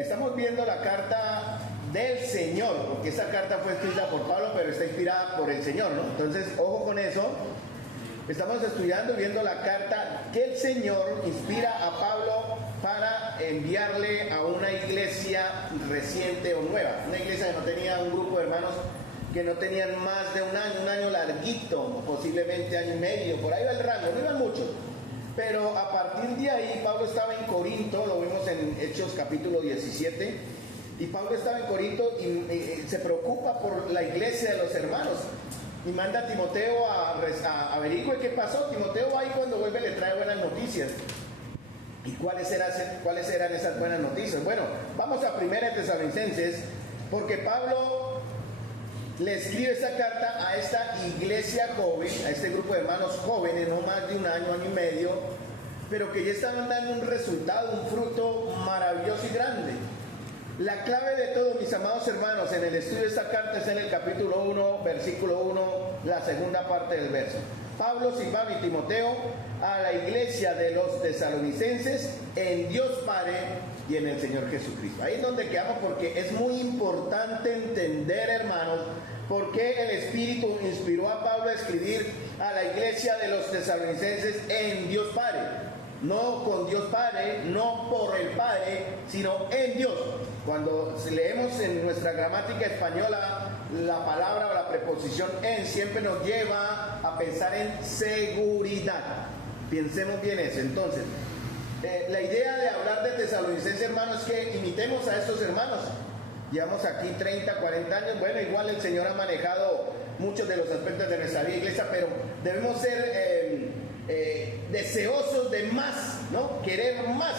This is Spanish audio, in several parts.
Estamos viendo la carta del Señor, porque esa carta fue escrita por Pablo, pero está inspirada por el Señor, ¿no? Entonces, ojo con eso. Estamos estudiando y viendo la carta que el Señor inspira a Pablo para enviarle a una iglesia reciente o nueva. Una iglesia que no tenía un grupo de hermanos que no tenían más de un año larguito, posiblemente año y medio, por ahí va el rango, no iban mucho. Pero a partir de ahí, Pablo estaba en Corinto, lo vemos en Hechos capítulo 17, y Pablo estaba en Corinto y se preocupa por la iglesia de los hermanos. Y manda a Timoteo a averiguar qué pasó. Timoteo ahí cuando vuelve le trae buenas noticias. ¿Y cuáles eran esas buenas noticias? Bueno, vamos a 1 Tesalonicenses, porque Pablo le escribe esta carta a esta iglesia joven, a este grupo de hermanos jóvenes, no más de un año y medio, pero que ya estaban dando un resultado, un fruto maravilloso y grande. La clave de todo, mis amados hermanos, en el estudio de esta carta es en el capítulo 1, versículo 1, la segunda parte del verso. Pablo, Silvano y Timoteo a la iglesia de los tesalonicenses en Dios Padre y en el Señor Jesucristo. Ahí es donde quedamos, porque es muy importante entender, hermanos, por qué el Espíritu inspiró a Pablo a escribir a la iglesia de los tesalonicenses en Dios Padre. No con Dios Padre, no por el Padre, sino en Dios. Cuando leemos en nuestra gramática española la palabra o la preposición en, siempre nos lleva a pensar en seguridad. Pensemos bien eso. Entonces, la idea de hablar de tesalonicenses, hermanos, es que imitemos a estos hermanos. Llevamos aquí 30, 40 años. Bueno, igual el Señor ha manejado muchos de los aspectos de nuestra vida, iglesia, pero debemos ser deseosos de más, ¿no? Querer más.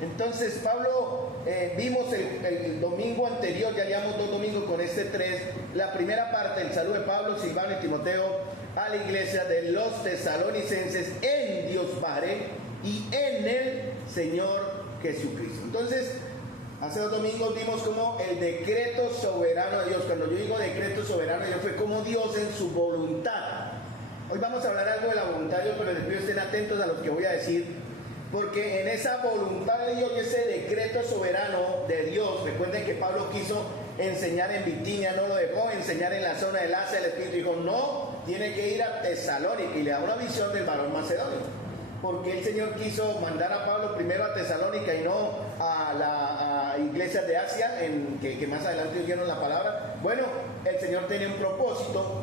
Entonces, Pablo, vimos el domingo anterior, ya llevamos 2 domingos con este 3, la primera parte, el saludo de Pablo, Silvano y Timoteo a la iglesia de los tesalonicenses en Dios Padre y en el Señor Jesucristo. Entonces, hace 2 domingos vimos como el decreto soberano de Dios. Cuando yo digo decreto soberano de Dios, fue como Dios en su voluntad. Hoy vamos a hablar algo de la voluntad de Dios, pero les pido estén atentos a lo que voy a decir, porque en esa voluntad de Dios y ese decreto soberano de Dios, recuerden que Pablo quiso enseñar en Bitinia, no lo dejó enseñar en la zona del Asia, el Espíritu dijo, no, tiene que ir a Tesalónica, y le da una visión del varón macedonio. Porque el Señor quiso mandar a Pablo primero a Tesalónica y no a iglesias de Asia, que más adelante oyeron la palabra. Bueno, el Señor tenía un propósito,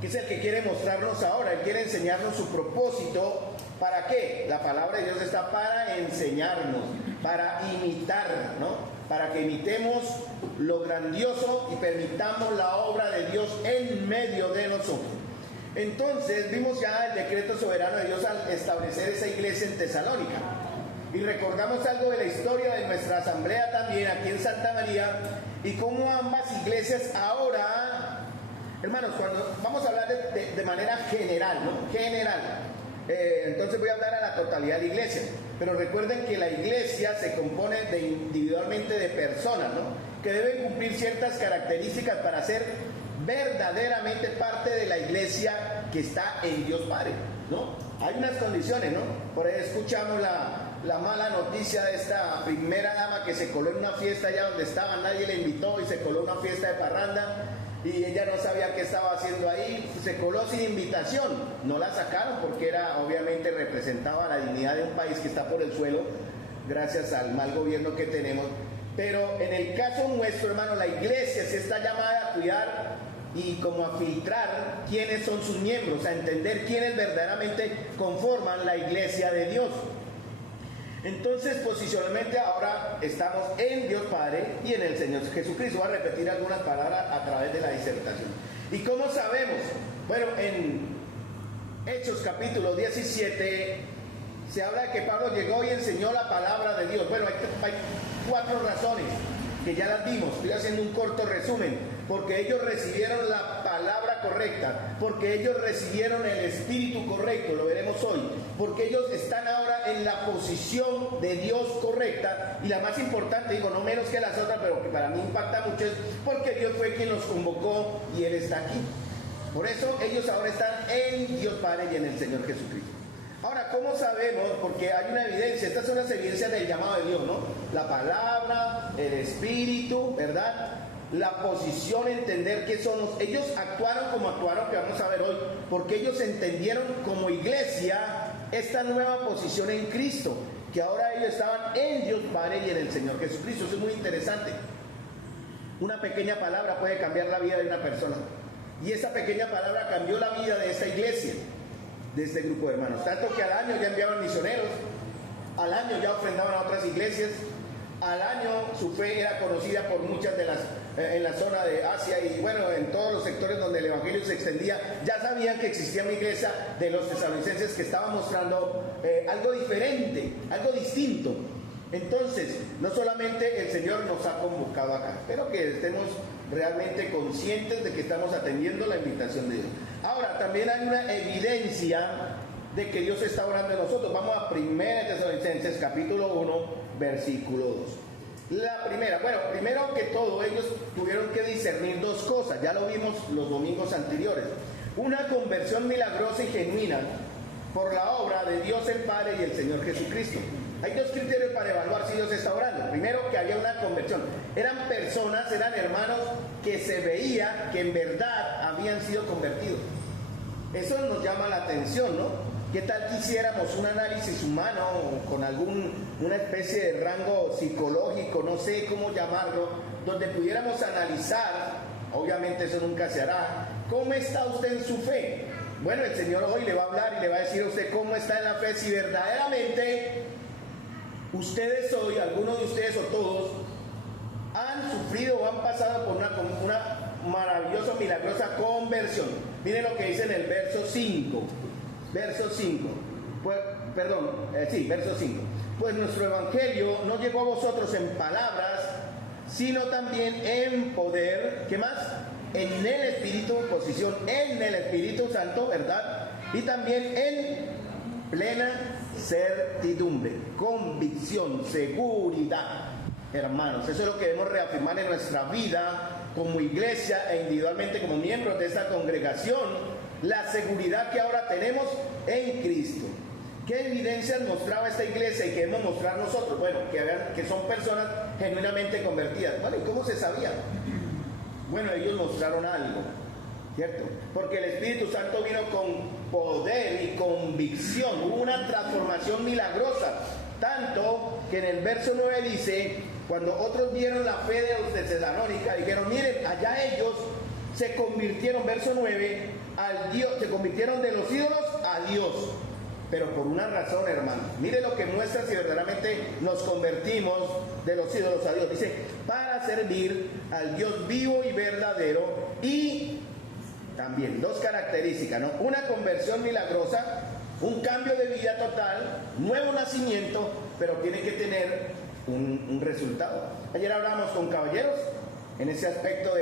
que es el que quiere mostrarnos ahora. Él quiere enseñarnos su propósito. ¿Para qué? La palabra de Dios está para enseñarnos, para imitar, ¿no? Para que imitemos lo grandioso y permitamos la obra de Dios en medio de nosotros. Entonces vimos ya el decreto soberano de Dios al establecer esa iglesia en Tesalónica. Y recordamos algo de la historia de nuestra asamblea también aquí en Santa María, y cómo ambas iglesias ahora, hermanos, cuando vamos a hablar de manera general, ¿no? General. Entonces voy a hablar a la totalidad de la iglesia. Pero recuerden que la iglesia se compone individualmente de personas, ¿no? Que deben cumplir ciertas características para ser verdaderamente parte de la iglesia que está en Dios Padre, ¿no? Hay unas condiciones, ¿no? Por ahí escuchamos la mala noticia de esta primera dama que se coló en una fiesta allá donde estaba, nadie le invitó y se coló en una fiesta de parranda y ella no sabía qué estaba haciendo ahí, se coló sin invitación, no la sacaron porque obviamente representaba la dignidad de un país que está por el suelo gracias al mal gobierno que tenemos. Pero en el caso nuestro, hermano, la iglesia se está llamada a cuidar y como a filtrar quiénes son sus miembros, a entender quiénes verdaderamente conforman la iglesia de Dios. Entonces, posicionalmente ahora estamos en Dios Padre y en el Señor Jesucristo. Voy a repetir algunas palabras a través de la disertación. ¿Y cómo sabemos? Bueno, en Hechos capítulo 17 se habla de que Pablo llegó y enseñó la palabra de Dios. Bueno, hay 4 razones que ya las vimos, estoy haciendo un corto resumen. Porque ellos recibieron la palabra correcta, porque ellos recibieron el espíritu correcto, lo veremos hoy, porque ellos están ahora en la posición de Dios correcta, y la más importante, digo, no menos que las otras, pero que para mí impacta mucho, es porque Dios fue quien los convocó y Él está aquí. Por eso ellos ahora están en Dios Padre y en el Señor Jesucristo. Ahora, ¿cómo sabemos? Porque hay una evidencia, estas son las evidencias del llamado de Dios, ¿no? La palabra, el espíritu, ¿verdad? La posición, entender qué somos. Ellos actuaron como actuaron, que vamos a ver hoy, porque ellos entendieron como iglesia esta nueva posición en Cristo, que ahora ellos estaban en Dios Padre y en el Señor Jesucristo. Eso es muy interesante. Una pequeña palabra puede cambiar la vida de una persona. Y esa pequeña palabra cambió la vida de esta iglesia, de este grupo de hermanos. Tanto que al año ya enviaban misioneros, al año ya ofrendaban a otras iglesias, al año su fe era conocida por muchas de las, en la zona de Asia y bueno, en todos los sectores donde el evangelio se extendía, ya sabían que existía una iglesia de los tesalonicenses que estaba mostrando algo diferente, algo distinto. Entonces, no solamente el Señor nos ha convocado acá, espero que estemos realmente conscientes de que estamos atendiendo la invitación de Dios. Ahora, también hay una evidencia de que Dios está orando en nosotros. Vamos a 1 Tesalonicenses capítulo 1, versículo 2. La primera, bueno, primero que todo, ellos tuvieron que discernir dos cosas, ya lo vimos los domingos anteriores. Una conversión milagrosa y genuina por la obra de Dios el Padre y el Señor Jesucristo. Hay dos criterios para evaluar si Dios está orando. Primero, que había una conversión. Eran personas, eran hermanos que se veía que en verdad habían sido convertidos. Eso nos llama la atención, ¿no? ¿Qué tal quisiéramos un análisis humano con una especie de rango psicológico, no sé cómo llamarlo, donde pudiéramos analizar, obviamente eso nunca se hará, cómo está usted en su fe? Bueno, el Señor hoy le va a hablar y le va a decir a usted cómo está en la fe, si verdaderamente ustedes hoy, algunos de ustedes o todos, han sufrido o han pasado por una maravillosa, milagrosa conversión. Miren lo que dice en el verso 5. Verso 5. Pues, verso 5. Pues nuestro evangelio no llegó a vosotros en palabras, sino también en poder. ¿Qué más? En el Espíritu, posición en el Espíritu Santo, ¿verdad? Y también en plena certidumbre, convicción, seguridad. Hermanos, eso es lo que debemos reafirmar en nuestra vida como iglesia e individualmente como miembros de esta congregación, la seguridad que ahora tenemos en Cristo. ¿Qué evidencias mostraba esta iglesia y que debemos mostrar nosotros? Bueno, que son personas genuinamente convertidas. Bueno, ¿y cómo se sabía? Bueno, ellos mostraron algo, ¿cierto? Porque el Espíritu Santo vino con poder y convicción, hubo una transformación milagrosa, tanto que en el verso 9 dice, cuando otros vieron la fe de los de Tesalónica, dijeron, miren, allá ellos se convirtieron, verso 9, al Dios, se convirtieron de los ídolos a Dios, pero por una razón, hermano. Mire lo que muestra si verdaderamente nos convertimos de los ídolos a Dios. Dice, para servir al Dios vivo y verdadero. Y también dos características, ¿no? Una conversión milagrosa, un cambio de vida total, nuevo nacimiento, pero tiene que tener un resultado. Ayer hablamos con caballeros en ese aspecto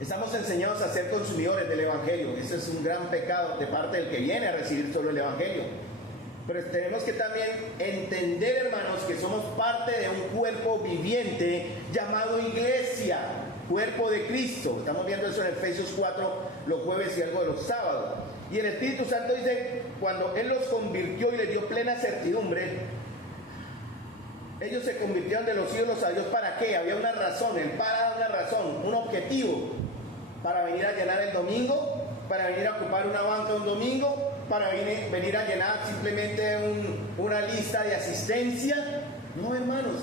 estamos enseñados a ser consumidores del Evangelio. Eso es un gran pecado de parte del que viene a recibir solo el Evangelio. Pero tenemos que también entender, hermanos, que somos parte de un cuerpo viviente llamado iglesia, cuerpo de Cristo. Estamos viendo eso en Efesios 4, los jueves y algo de los sábados. Y el Espíritu Santo dice, cuando Él los convirtió y les dio plena certidumbre, ellos se convirtieron de los ídolos a Dios. ¿Para qué? Había una razón, el para una razón, un objetivo, para venir a llenar el domingo, para venir a ocupar una banca un domingo, para venir a llenar simplemente una lista de asistencia. No, hermanos,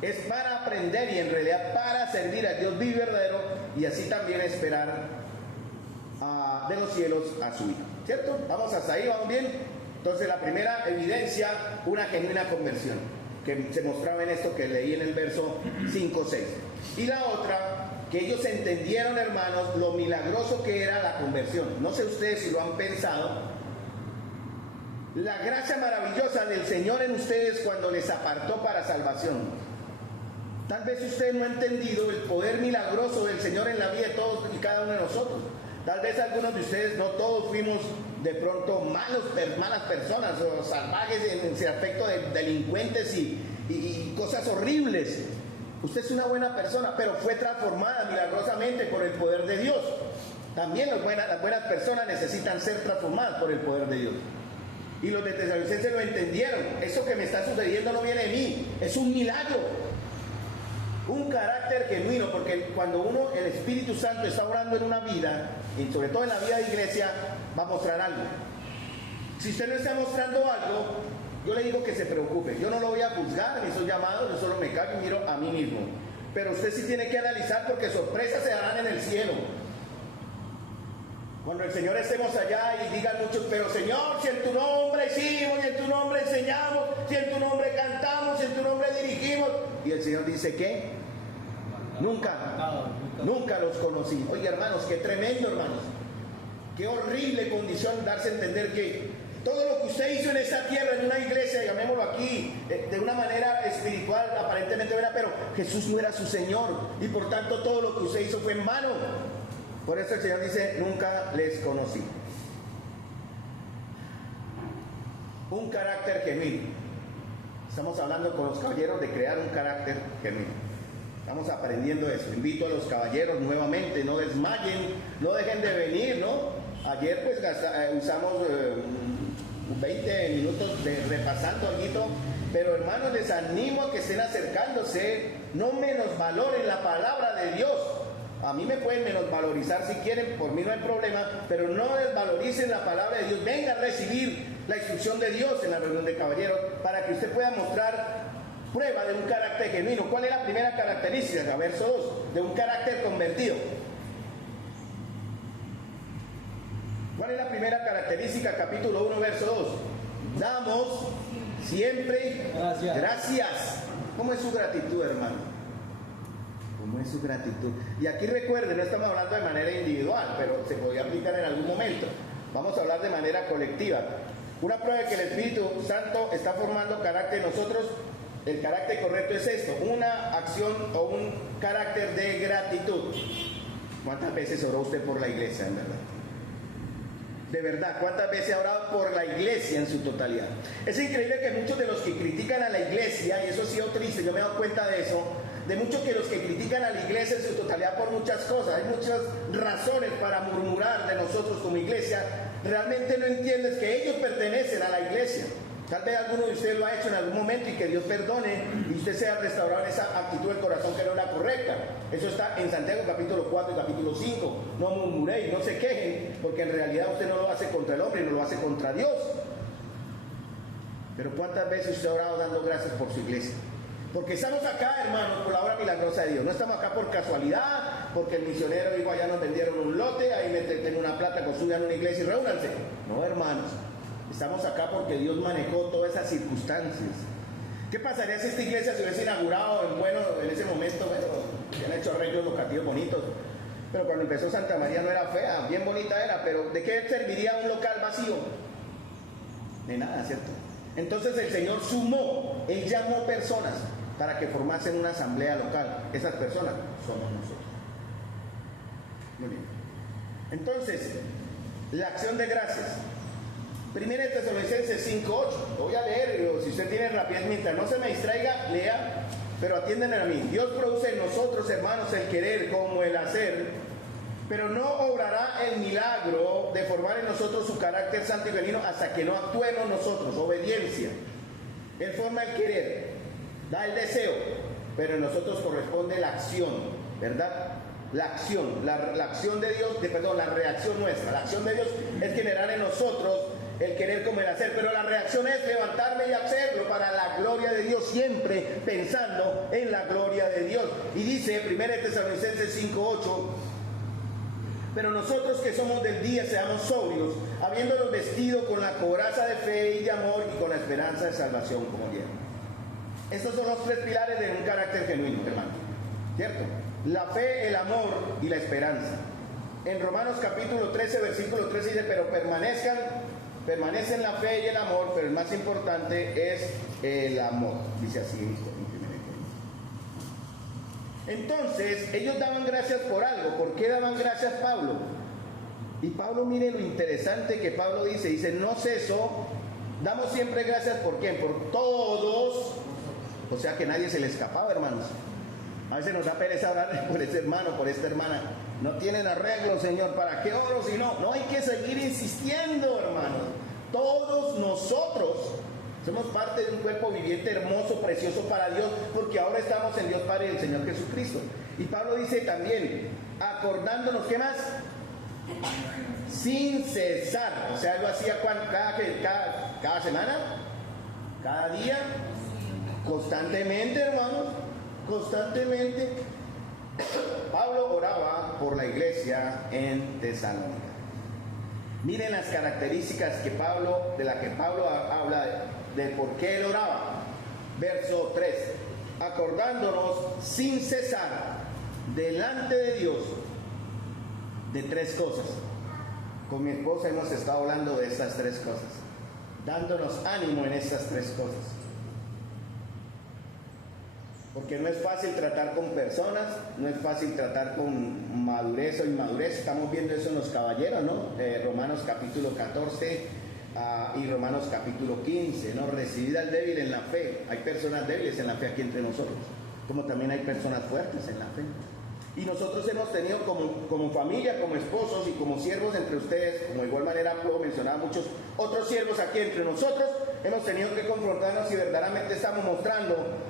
es para aprender y en realidad para servir a Dios vivo y verdadero y así también esperar de los cielos a su Hijo. ¿Cierto? Vamos hasta ahí, ¿vamos bien? Entonces la primera evidencia, una genuina conversión, que se mostraba en esto que leí en el verso 5-6. Y la otra, que ellos entendieron, hermanos, lo milagroso que era la conversión. No sé ustedes si lo han pensado. La gracia maravillosa del Señor en ustedes cuando les apartó para salvación. Tal vez usted no ha entendido el poder milagroso del Señor en la vida de todos y cada uno de nosotros. Tal vez algunos de ustedes, no todos fuimos de pronto malas personas o salvajes en ese aspecto de delincuentes y cosas horribles. Usted es una buena persona, pero fue transformada milagrosamente por el poder de Dios. También las buenas personas necesitan ser transformadas por el poder de Dios. Y los de Tesalonicenses lo entendieron. Eso que me está sucediendo no viene de mí, es un milagro. Un carácter genuino, porque cuando el Espíritu Santo está obrando en una vida, y sobre todo en la vida de iglesia, va a mostrar algo. Si usted no está mostrando algo, yo le digo que se preocupe. Yo no lo voy a juzgar, ni soy llamado, yo solo me callo y miro a mí mismo. Pero usted sí tiene que analizar, porque sorpresas se darán en el cielo. Cuando el Señor estemos allá y digan muchos, pero Señor, si en tu nombre hicimos, y en tu nombre enseñamos, si en tu nombre cantamos, si en tu nombre dirigimos. Y el Señor dice, ¿qué? Nunca los conocí. Oye, hermanos, qué tremendo, hermanos. Qué horrible condición darse a entender que todo lo que usted hizo en esta tierra, en una iglesia, llamémoslo aquí, de una manera espiritual, aparentemente buena, pero Jesús no era su Señor. Y por tanto todo lo que usted hizo fue en vano. Por eso el Señor dice, nunca les conocí. Un carácter genuino. Estamos hablando con los caballeros de crear un carácter genuino. Estamos aprendiendo eso. Invito a los caballeros nuevamente, no desmayen, no dejen de venir, ¿no? Ayer pues usamos 20 minutos repasando algo, pero hermanos, les animo a que estén acercándose, no menosvaloren la palabra de Dios. A mí me pueden menosvalorizar si quieren, por mí no hay problema, pero no desvaloricen la palabra de Dios. Vengan a recibir la instrucción de Dios en la reunión de caballeros para que usted pueda mostrar prueba de un carácter genuino. ¿Cuál es la primera característica? Verso 2, de un carácter convertido. ¿Cuál es la primera característica? Capítulo 1, verso 2. Damos siempre gracias. ¿Cómo es su gratitud, hermano? ¿Cómo es su gratitud? Y aquí recuerden, no estamos hablando de manera individual, pero se podría aplicar en algún momento. Vamos a hablar de manera colectiva. Una prueba de que el Espíritu Santo está formando carácter en nosotros, el carácter correcto es esto, una acción o un carácter de gratitud. ¿Cuántas veces oró usted por la iglesia, en verdad? De verdad, ¿cuántas veces ha orado por la iglesia en su totalidad? Es increíble que muchos de los que critican a la iglesia, y eso ha sido triste, yo me he dado cuenta de eso, de muchos que los que critican a la iglesia en su totalidad por muchas cosas, hay muchas razones para murmurar de nosotros como iglesia, realmente no entiendes que ellos pertenecen a la iglesia. Tal vez alguno de ustedes lo ha hecho en algún momento y que Dios perdone y usted sea restaurado en esa actitud del corazón que no era correcta. Eso está en Santiago capítulo 4 y capítulo 5. No murmuréis, no se quejen, porque en realidad usted no lo hace contra el hombre, no lo hace contra Dios. Pero ¿cuántas veces usted ha orado dando gracias por su iglesia? Porque estamos acá, hermanos, por la obra milagrosa de Dios. No estamos acá por casualidad, porque el misionero dijo, allá nos vendieron un lote, ahí tengo una plata, construyan una iglesia y reúnanse. No, hermanos. Estamos acá porque Dios manejó todas esas circunstancias. ¿Qué pasaría si esta iglesia se hubiese inaugurado en ese momento? Bueno, se han hecho arreglos locativos bonitos. Pero cuando empezó Santa María no era fea, bien bonita era, pero ¿de qué serviría un local vacío? De nada, ¿cierto? Entonces el Señor sumó, Él llamó personas para que formasen una asamblea local. Esas personas somos nosotros. Muy bien. Entonces, la acción de gracias. Primera de Tesalonicenses 5:8. Lo voy a leer, si usted tiene rapidez, mientras no se me distraiga, lea, pero atienden a mí. Dios produce en nosotros, hermanos, el querer como el hacer, pero no obrará el milagro de formar en nosotros su carácter santo y benigno hasta que no actuemos nosotros. Obediencia. Él forma el querer, da el deseo, pero en nosotros corresponde la acción, ¿verdad? La acción, la acción de Dios, la reacción nuestra. La acción de Dios es generar en nosotros el querer como el hacer, pero la reacción es levantarme y hacerlo para la gloria de Dios, siempre pensando en la gloria de Dios. Y dice 1 Tesalonicenses 5:8, pero nosotros que somos del día seamos sobrios, habiéndonos vestido con la coraza de fe y de amor y con la esperanza de salvación como hierro. Estos son los tres pilares de un carácter genuino, hermano, ¿cierto? La fe, el amor y la esperanza. En Romanos capítulo 13, versículo 13 dice, pero permanecen la fe y el amor, pero el más importante es el amor, dice así en 1 Corintios. Entonces, ellos daban gracias por algo. ¿Por qué daban gracias Pablo? Y Pablo, mire lo interesante que Pablo dice, no ceso, damos siempre gracias ¿por quién? Por todos, o sea que nadie se le escapaba, hermanos. A veces nos da pereza orar por ese hermano, por esta hermana. No tienen arreglo, Señor, ¿para qué oro si no? No hay que seguir insistiendo, hermanos. Todos nosotros somos parte de un cuerpo viviente hermoso, precioso para Dios, porque ahora estamos en Dios Padre y el Señor Jesucristo. Y Pablo dice también, acordándonos, ¿qué más? Sin cesar. O sea, lo hacía cada semana, cada día, constantemente, hermanos, constantemente. Pablo oraba por la iglesia en Tesalónica. Miren las características de las que Pablo habla de por qué él oraba. Verso 3. Acordándonos sin cesar delante de Dios de tres cosas. Con mi esposa hemos estado hablando de estas tres cosas, dándonos ánimo en estas tres cosas. Porque no es fácil tratar con personas, no es fácil tratar con madurez o inmadurez. Estamos viendo eso en los caballeros, ¿no? Romanos capítulo 14 y Romanos capítulo 15, ¿no? Recibid al débil en la fe. Hay personas débiles en la fe aquí entre nosotros, como también hay personas fuertes en la fe. Y nosotros hemos tenido como familia, como esposos y como siervos entre ustedes, como de igual manera puedo mencionar a muchos otros siervos aquí entre nosotros, hemos tenido que confrontarnos y verdaderamente estamos mostrando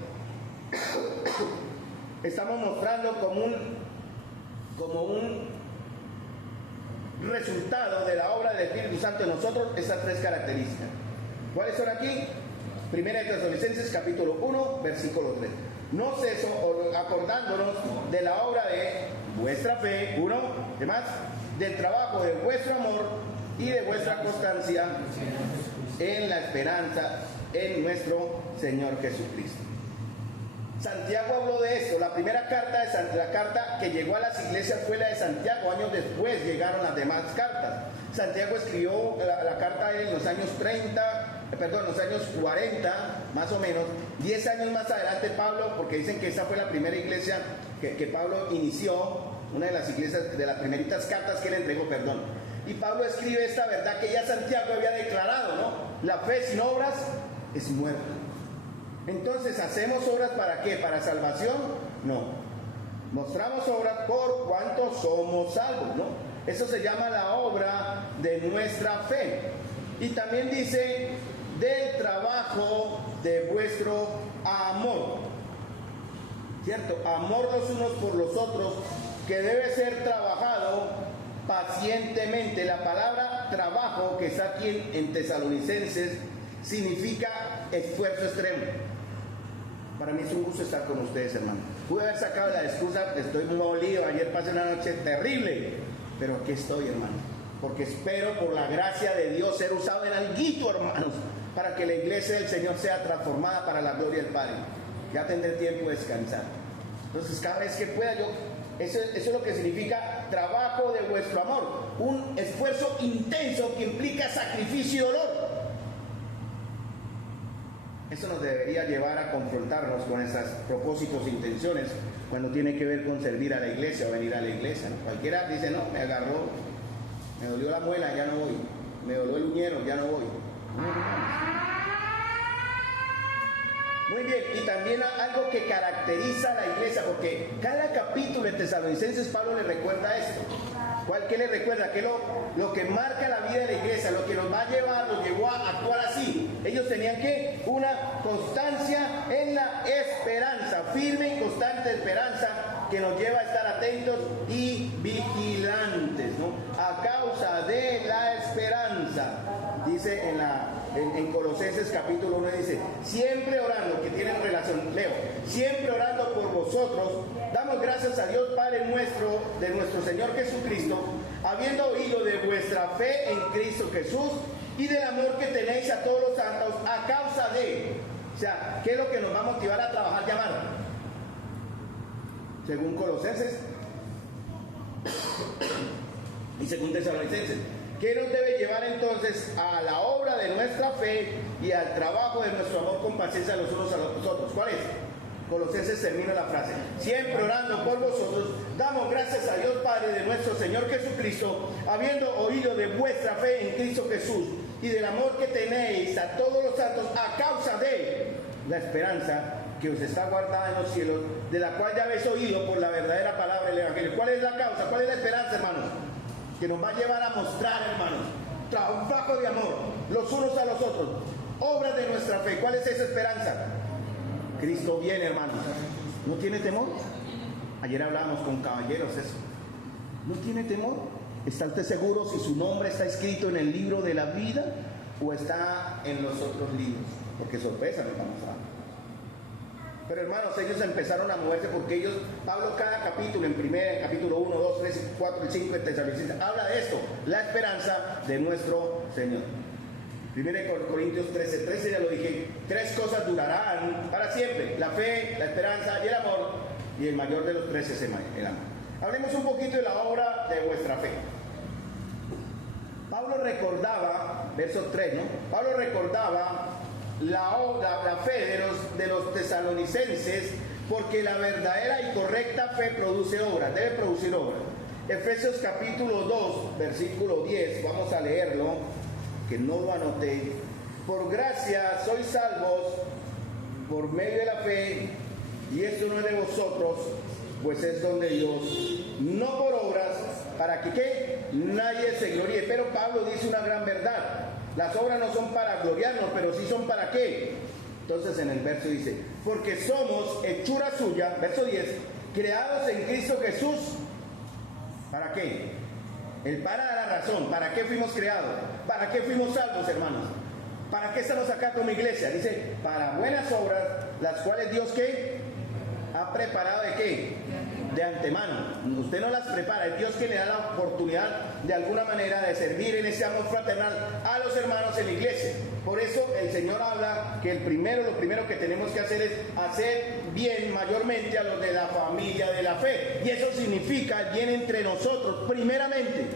como un resultado de la obra del Espíritu Santo en nosotros esas tres características. ¿Cuáles son aquí? Primera de Tesalonicenses capítulo 1 versículo 3. No ceso acordándonos de la obra de vuestra fe, uno, ¿qué más? Del trabajo de vuestro amor y de vuestra constancia en la esperanza en nuestro Señor Jesucristo. Santiago habló de esto. La primera carta, la carta que llegó a las iglesias fue la de Santiago. Años después llegaron las demás cartas. Santiago escribió la carta en los años 40, más o menos. 10 años más adelante Pablo, porque dicen que esa fue la primera iglesia que Pablo inició, una de las iglesias, de las primeritas cartas que él entregó, perdón. Y Pablo escribe esta verdad que ya Santiago había declarado, ¿no? La fe sin obras es muerta. Entonces, ¿hacemos obras para qué? ¿Para salvación? No. Mostramos obras por cuanto somos salvos, ¿no? Eso se llama la obra de nuestra fe. Y también dice, del trabajo de vuestro amor. ¿Cierto? Amor los unos por los otros, que debe ser trabajado pacientemente. La palabra trabajo, que está aquí en Tesalonicenses, significa esfuerzo extremo. Para mí es un gusto estar con ustedes, hermano. Pude haber sacado la excusa, estoy muy molido, ayer pasé una noche terrible, pero aquí estoy, hermano, porque espero por la gracia de Dios ser usado en alguito, hermanos, para que la iglesia del Señor sea transformada para la gloria del Padre. Ya tendré tiempo de descansar. Entonces, cada vez que pueda, eso es lo que significa trabajo de vuestro amor, un esfuerzo intenso que implica sacrificio y dolor. Eso nos debería llevar a confrontarnos con esas propósitos e intenciones cuando tiene que ver con servir a la iglesia o venir a la iglesia, ¿no? Cualquiera dice, no, me agarró, me dolió la muela, ya no voy, me dolió el uñero, ya no voy. Muy bien, y también algo que caracteriza a la iglesia, porque cada capítulo de Tesalonicenses Pablo le recuerda esto. ¿Qué le recuerda? Que lo que marca la vida de la iglesia, lo que nos va a llevar, nos llevó a actuar así. Ellos tenían que una constancia en la esperanza, firme y constante esperanza que nos lleva a estar atentos y vigilantes, ¿no? A causa de la esperanza. Dice en Colosenses capítulo 1, dice, siempre orando, que tienen relación, leo, siempre orando por vosotros, damos gracias a Dios Padre nuestro, de nuestro Señor Jesucristo, habiendo oído de vuestra fe en Cristo Jesús y del amor que tenéis a todos los santos a causa de, o sea, ¿qué es lo que nos va a motivar a trabajar, llamar? Según Colosenses y según Tesalonicenses. ¿Qué nos debe llevar entonces a la obra de nuestra fe y al trabajo de nuestro amor con paciencia los unos a los otros? ¿Cuál es? Colosenses termina la frase. Siempre orando por vosotros, damos gracias a Dios Padre de nuestro Señor Jesucristo, habiendo oído de vuestra fe en Cristo Jesús y del amor que tenéis a todos los santos a causa de la esperanza que os está guardada en los cielos, de la cual ya habéis oído por la verdadera palabra del Evangelio. ¿Cuál es la causa? ¿Cuál es la esperanza, hermanos? Que nos va a llevar a mostrar, hermanos, trabajo de amor, los unos a los otros, obras de nuestra fe. ¿Cuál es esa esperanza? Cristo viene, hermanos. ¿No tiene temor? Ayer hablábamos con caballeros eso. ¿No tiene temor? ¿Está usted seguro si su nombre está escrito en el libro de la vida o está en los otros libros? Porque sorpresa nos vamos a dar. Pero hermanos, ellos empezaron a moverse porque ellos, Pablo cada capítulo, en capítulo 1, 2, 3, 4 y 5 de Tesalonicenses, habla de esto, la esperanza de nuestro Señor. 1 Corintios 13, ya lo dije, 3 cosas durarán para siempre: la fe, la esperanza y el amor, y el mayor de los 3 es el amor. Hablemos un poquito de la obra de vuestra fe. Pablo recordaba, verso 3, ¿no? Pablo recordaba la fe de los tesalonicenses, porque la verdadera y correcta fe produce obras, debe producir obras. Efesios capítulo 2, versículo 10, vamos a leerlo, que no lo anoté. Por gracia sois salvos por medio de la fe, y esto no es de vosotros, pues es don de Dios, no por obras, para que ¿qué? Nadie se gloríe. Pero Pablo dice una gran verdad: las obras no son para gloriarnos, pero sí son para ¿qué? Entonces en el verso dice, porque somos hechura suya, verso 10, creados en Cristo Jesús. ¿Para qué? El para da la razón. ¿Para qué fuimos creados? ¿Para qué fuimos salvos, hermanos? ¿Para qué estamos acá como iglesia? Dice, para buenas obras, las cuales Dios ¿qué? Ha preparado ¿de qué? De antemano. Usted no las prepara, es Dios quien le da la oportunidad de alguna manera de servir en ese amor fraternal a los hermanos en la iglesia. Por eso el Señor habla que lo primero que tenemos que hacer es hacer bien mayormente a los de la familia de la fe, y eso significa el bien entre nosotros primeramente.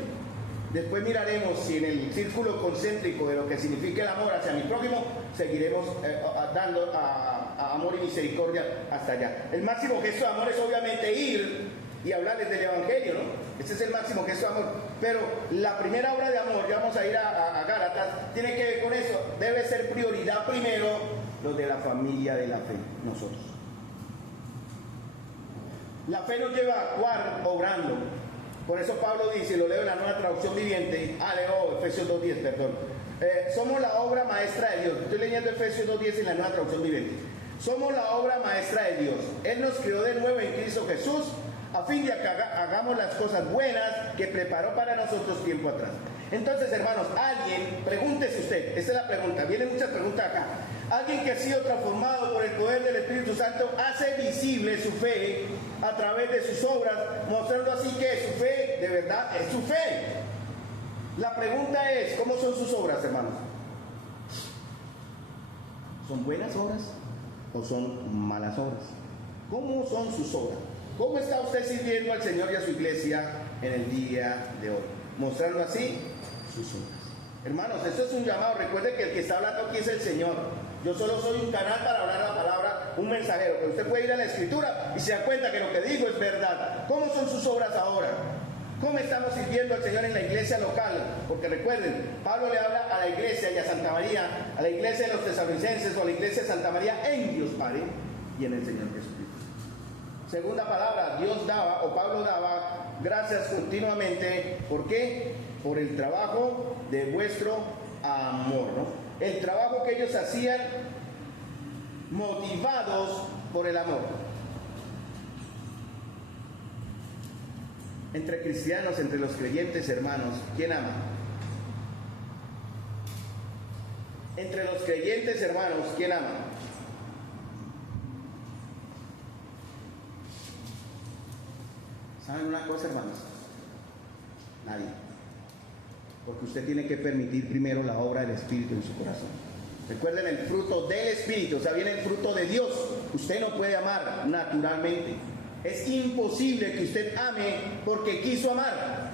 Después miraremos si en el círculo concéntrico de lo que significa el amor hacia mi prójimo seguiremos dando a amor y misericordia hasta allá. El máximo gesto de amor es obviamente ir y hablarles del evangelio, ¿no? Ese es el máximo gesto de amor. Pero la primera obra de amor, ya vamos a ir a Gálatas, tiene que ver con eso. Debe ser prioridad primero los de la familia de la fe, nosotros. La fe nos lleva a actuar obrando. Por eso Pablo dice, lo leo en la Nueva Traducción Viviente, leo Efesios 2.10, perdón. Somos la obra maestra de Dios. Estoy leyendo Efesios 2.10 en la Nueva Traducción Viviente. Somos la obra maestra de Dios. Él nos creó de nuevo en Cristo Jesús, a fin de que hagamos las cosas buenas que preparó para nosotros tiempo atrás. Entonces, hermanos, alguien, pregúntese usted, esta es la pregunta, vienen muchas preguntas acá. Alguien que ha sido transformado por el poder del Espíritu Santo hace visible su fe a través de sus obras, mostrando así que su fe, de verdad, es su fe. La pregunta es, ¿cómo son sus obras, hermanos? ¿Son buenas obras o son malas obras? ¿Cómo son sus obras? ¿Cómo está usted sirviendo al Señor y a su iglesia en el día de hoy? Mostrando así sus obras. Hermanos, esto es un llamado. Recuerde que el que está hablando aquí es el Señor. Yo solo soy un canal para hablar la palabra, un mensajero. Pero usted puede ir a la Escritura y se da cuenta que lo que digo es verdad. ¿Cómo son sus obras ahora? ¿Cómo estamos sirviendo al Señor en la iglesia local? Porque recuerden, Pablo le habla a la iglesia y a Santa María, a la iglesia de los tesalonicenses o a la iglesia de Santa María en Dios Padre y en el Señor Jesucristo. Segunda palabra, Dios daba, o Pablo daba, gracias continuamente. ¿Por qué? Por el trabajo de vuestro amor, ¿no? El trabajo que ellos hacían motivados por el amor. Entre cristianos, entre los creyentes, hermanos, ¿quién ama? Entre los creyentes, hermanos, ¿quién ama? ¿Saben una cosa, hermanos? Nadie. Porque usted tiene que permitir primero la obra del Espíritu en su corazón. Recuerden el fruto del Espíritu, o sea, viene el fruto de Dios. Usted no puede amar naturalmente. Es imposible que usted ame porque quiso amar.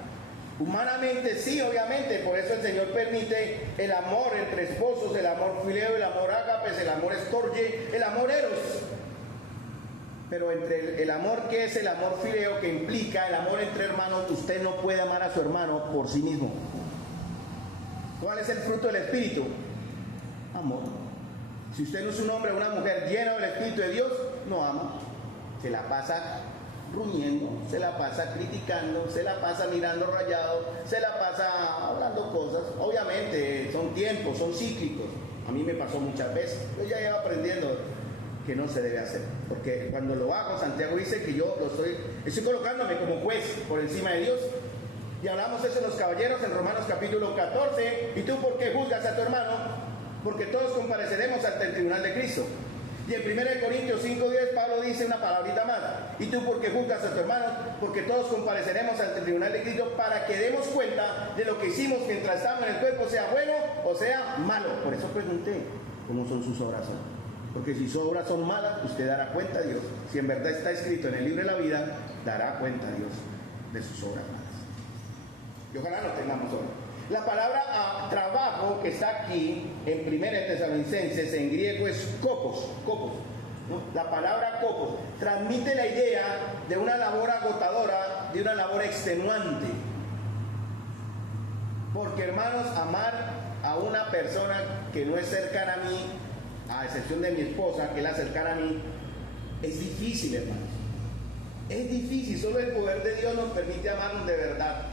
Humanamente sí, obviamente, por eso el Señor permite el amor entre esposos, el amor fileo, el amor ágapes, el amor estorge, el amor eros. Pero entre el amor que es el amor fileo, que implica el amor entre hermanos, usted no puede amar a su hermano por sí mismo. ¿Cuál es el fruto del Espíritu? Amor. Si usted no es un hombre o una mujer lleno del Espíritu de Dios, no ama. Se la pasa rumiendo, se la pasa criticando, se la pasa mirando rayado, se la pasa hablando cosas. Obviamente son tiempos, son cíclicos. A mí me pasó muchas veces. Yo ya iba aprendiendo que no se debe hacer. Porque cuando lo hago, Santiago dice que yo estoy colocándome como juez por encima de Dios. Y hablamos eso en los caballeros en Romanos capítulo 14. ¿Y tú por qué juzgas a tu hermano? Porque todos compareceremos ante el tribunal de Cristo. Y en 1 Corintios 5:10 Pablo dice una palabrita más. ¿Y tú por qué juzgas a tu hermano? Porque todos compareceremos ante el tribunal de Cristo para que demos cuenta de lo que hicimos mientras estábamos en el cuerpo, sea bueno o sea malo. Por eso pregunté, ¿cómo son sus obras hoy? Porque si sus obras son malas, usted dará cuenta a Dios. Si en verdad está escrito en el libro de la vida, dará cuenta a Dios de sus obras malas. Y ojalá lo tengamos hoy. La palabra trabajo que está aquí en 1 Tesalonicenses en griego es kopos, ¿no? La palabra kopos transmite la idea de una labor agotadora, de una labor extenuante. Porque, hermanos, amar a una persona que no es cercana a mí, a excepción de mi esposa, que es la cercana a mí, es difícil, hermanos. Es difícil, solo el poder de Dios nos permite amarnos de verdad.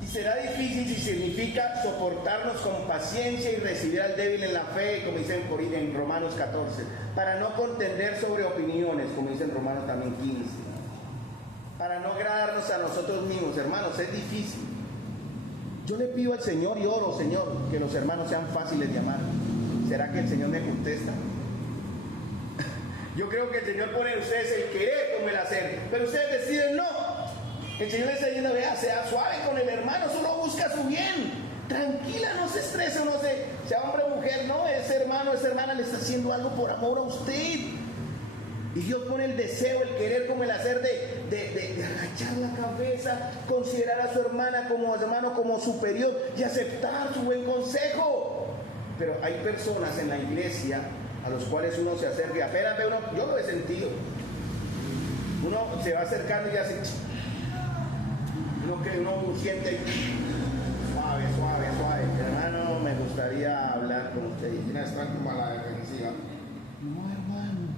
Y será difícil si significa soportarnos con paciencia y recibir al débil en la fe, como dicen por ahí en Romanos 14, para no contender sobre opiniones, como dicen Romanos también 15, para no agradarnos a nosotros mismos, hermanos, es difícil. Yo le pido al Señor y oro, Señor, que los hermanos sean fáciles de amar. ¿Será que el Señor me contesta? Yo creo que el Señor pone en ustedes el querer como el hacer, pero ustedes deciden no. El Señor le está diciendo, vea, sea suave con el hermano, solo busca su bien. Tranquila, no se estrese, sea hombre o mujer, no, ese hermano, esa hermana le está haciendo algo por amor a usted. Y Dios pone el deseo, el querer como el hacer de agachar la cabeza, considerar a su hermana como hermano, como superior y aceptar su buen consejo. Pero hay personas en la iglesia a los cuales uno se acerca y apenas ve uno, yo lo he sentido. Uno se va acercando y hace... Uno siente suave. Hermano, me gustaría hablar con usted. Y están como a la defensiva. No, hermano.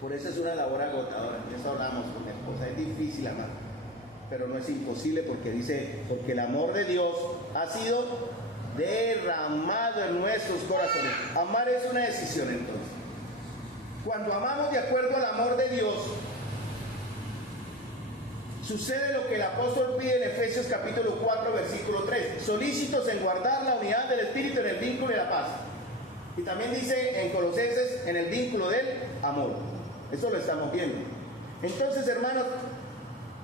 Por eso es una labor agotadora. Eso hablamos con mi esposa. Es difícil amar. Pero no es imposible porque porque el amor de Dios ha sido derramado en nuestros corazones. Amar es una decisión entonces. Cuando amamos de acuerdo al amor de Dios, sucede lo que el apóstol pide en Efesios capítulo 4, versículo 3. Solícitos en guardar la unidad del Espíritu en el vínculo de la paz. Y también dice en Colosenses, en el vínculo del amor. Eso lo estamos viendo. Entonces, hermanos,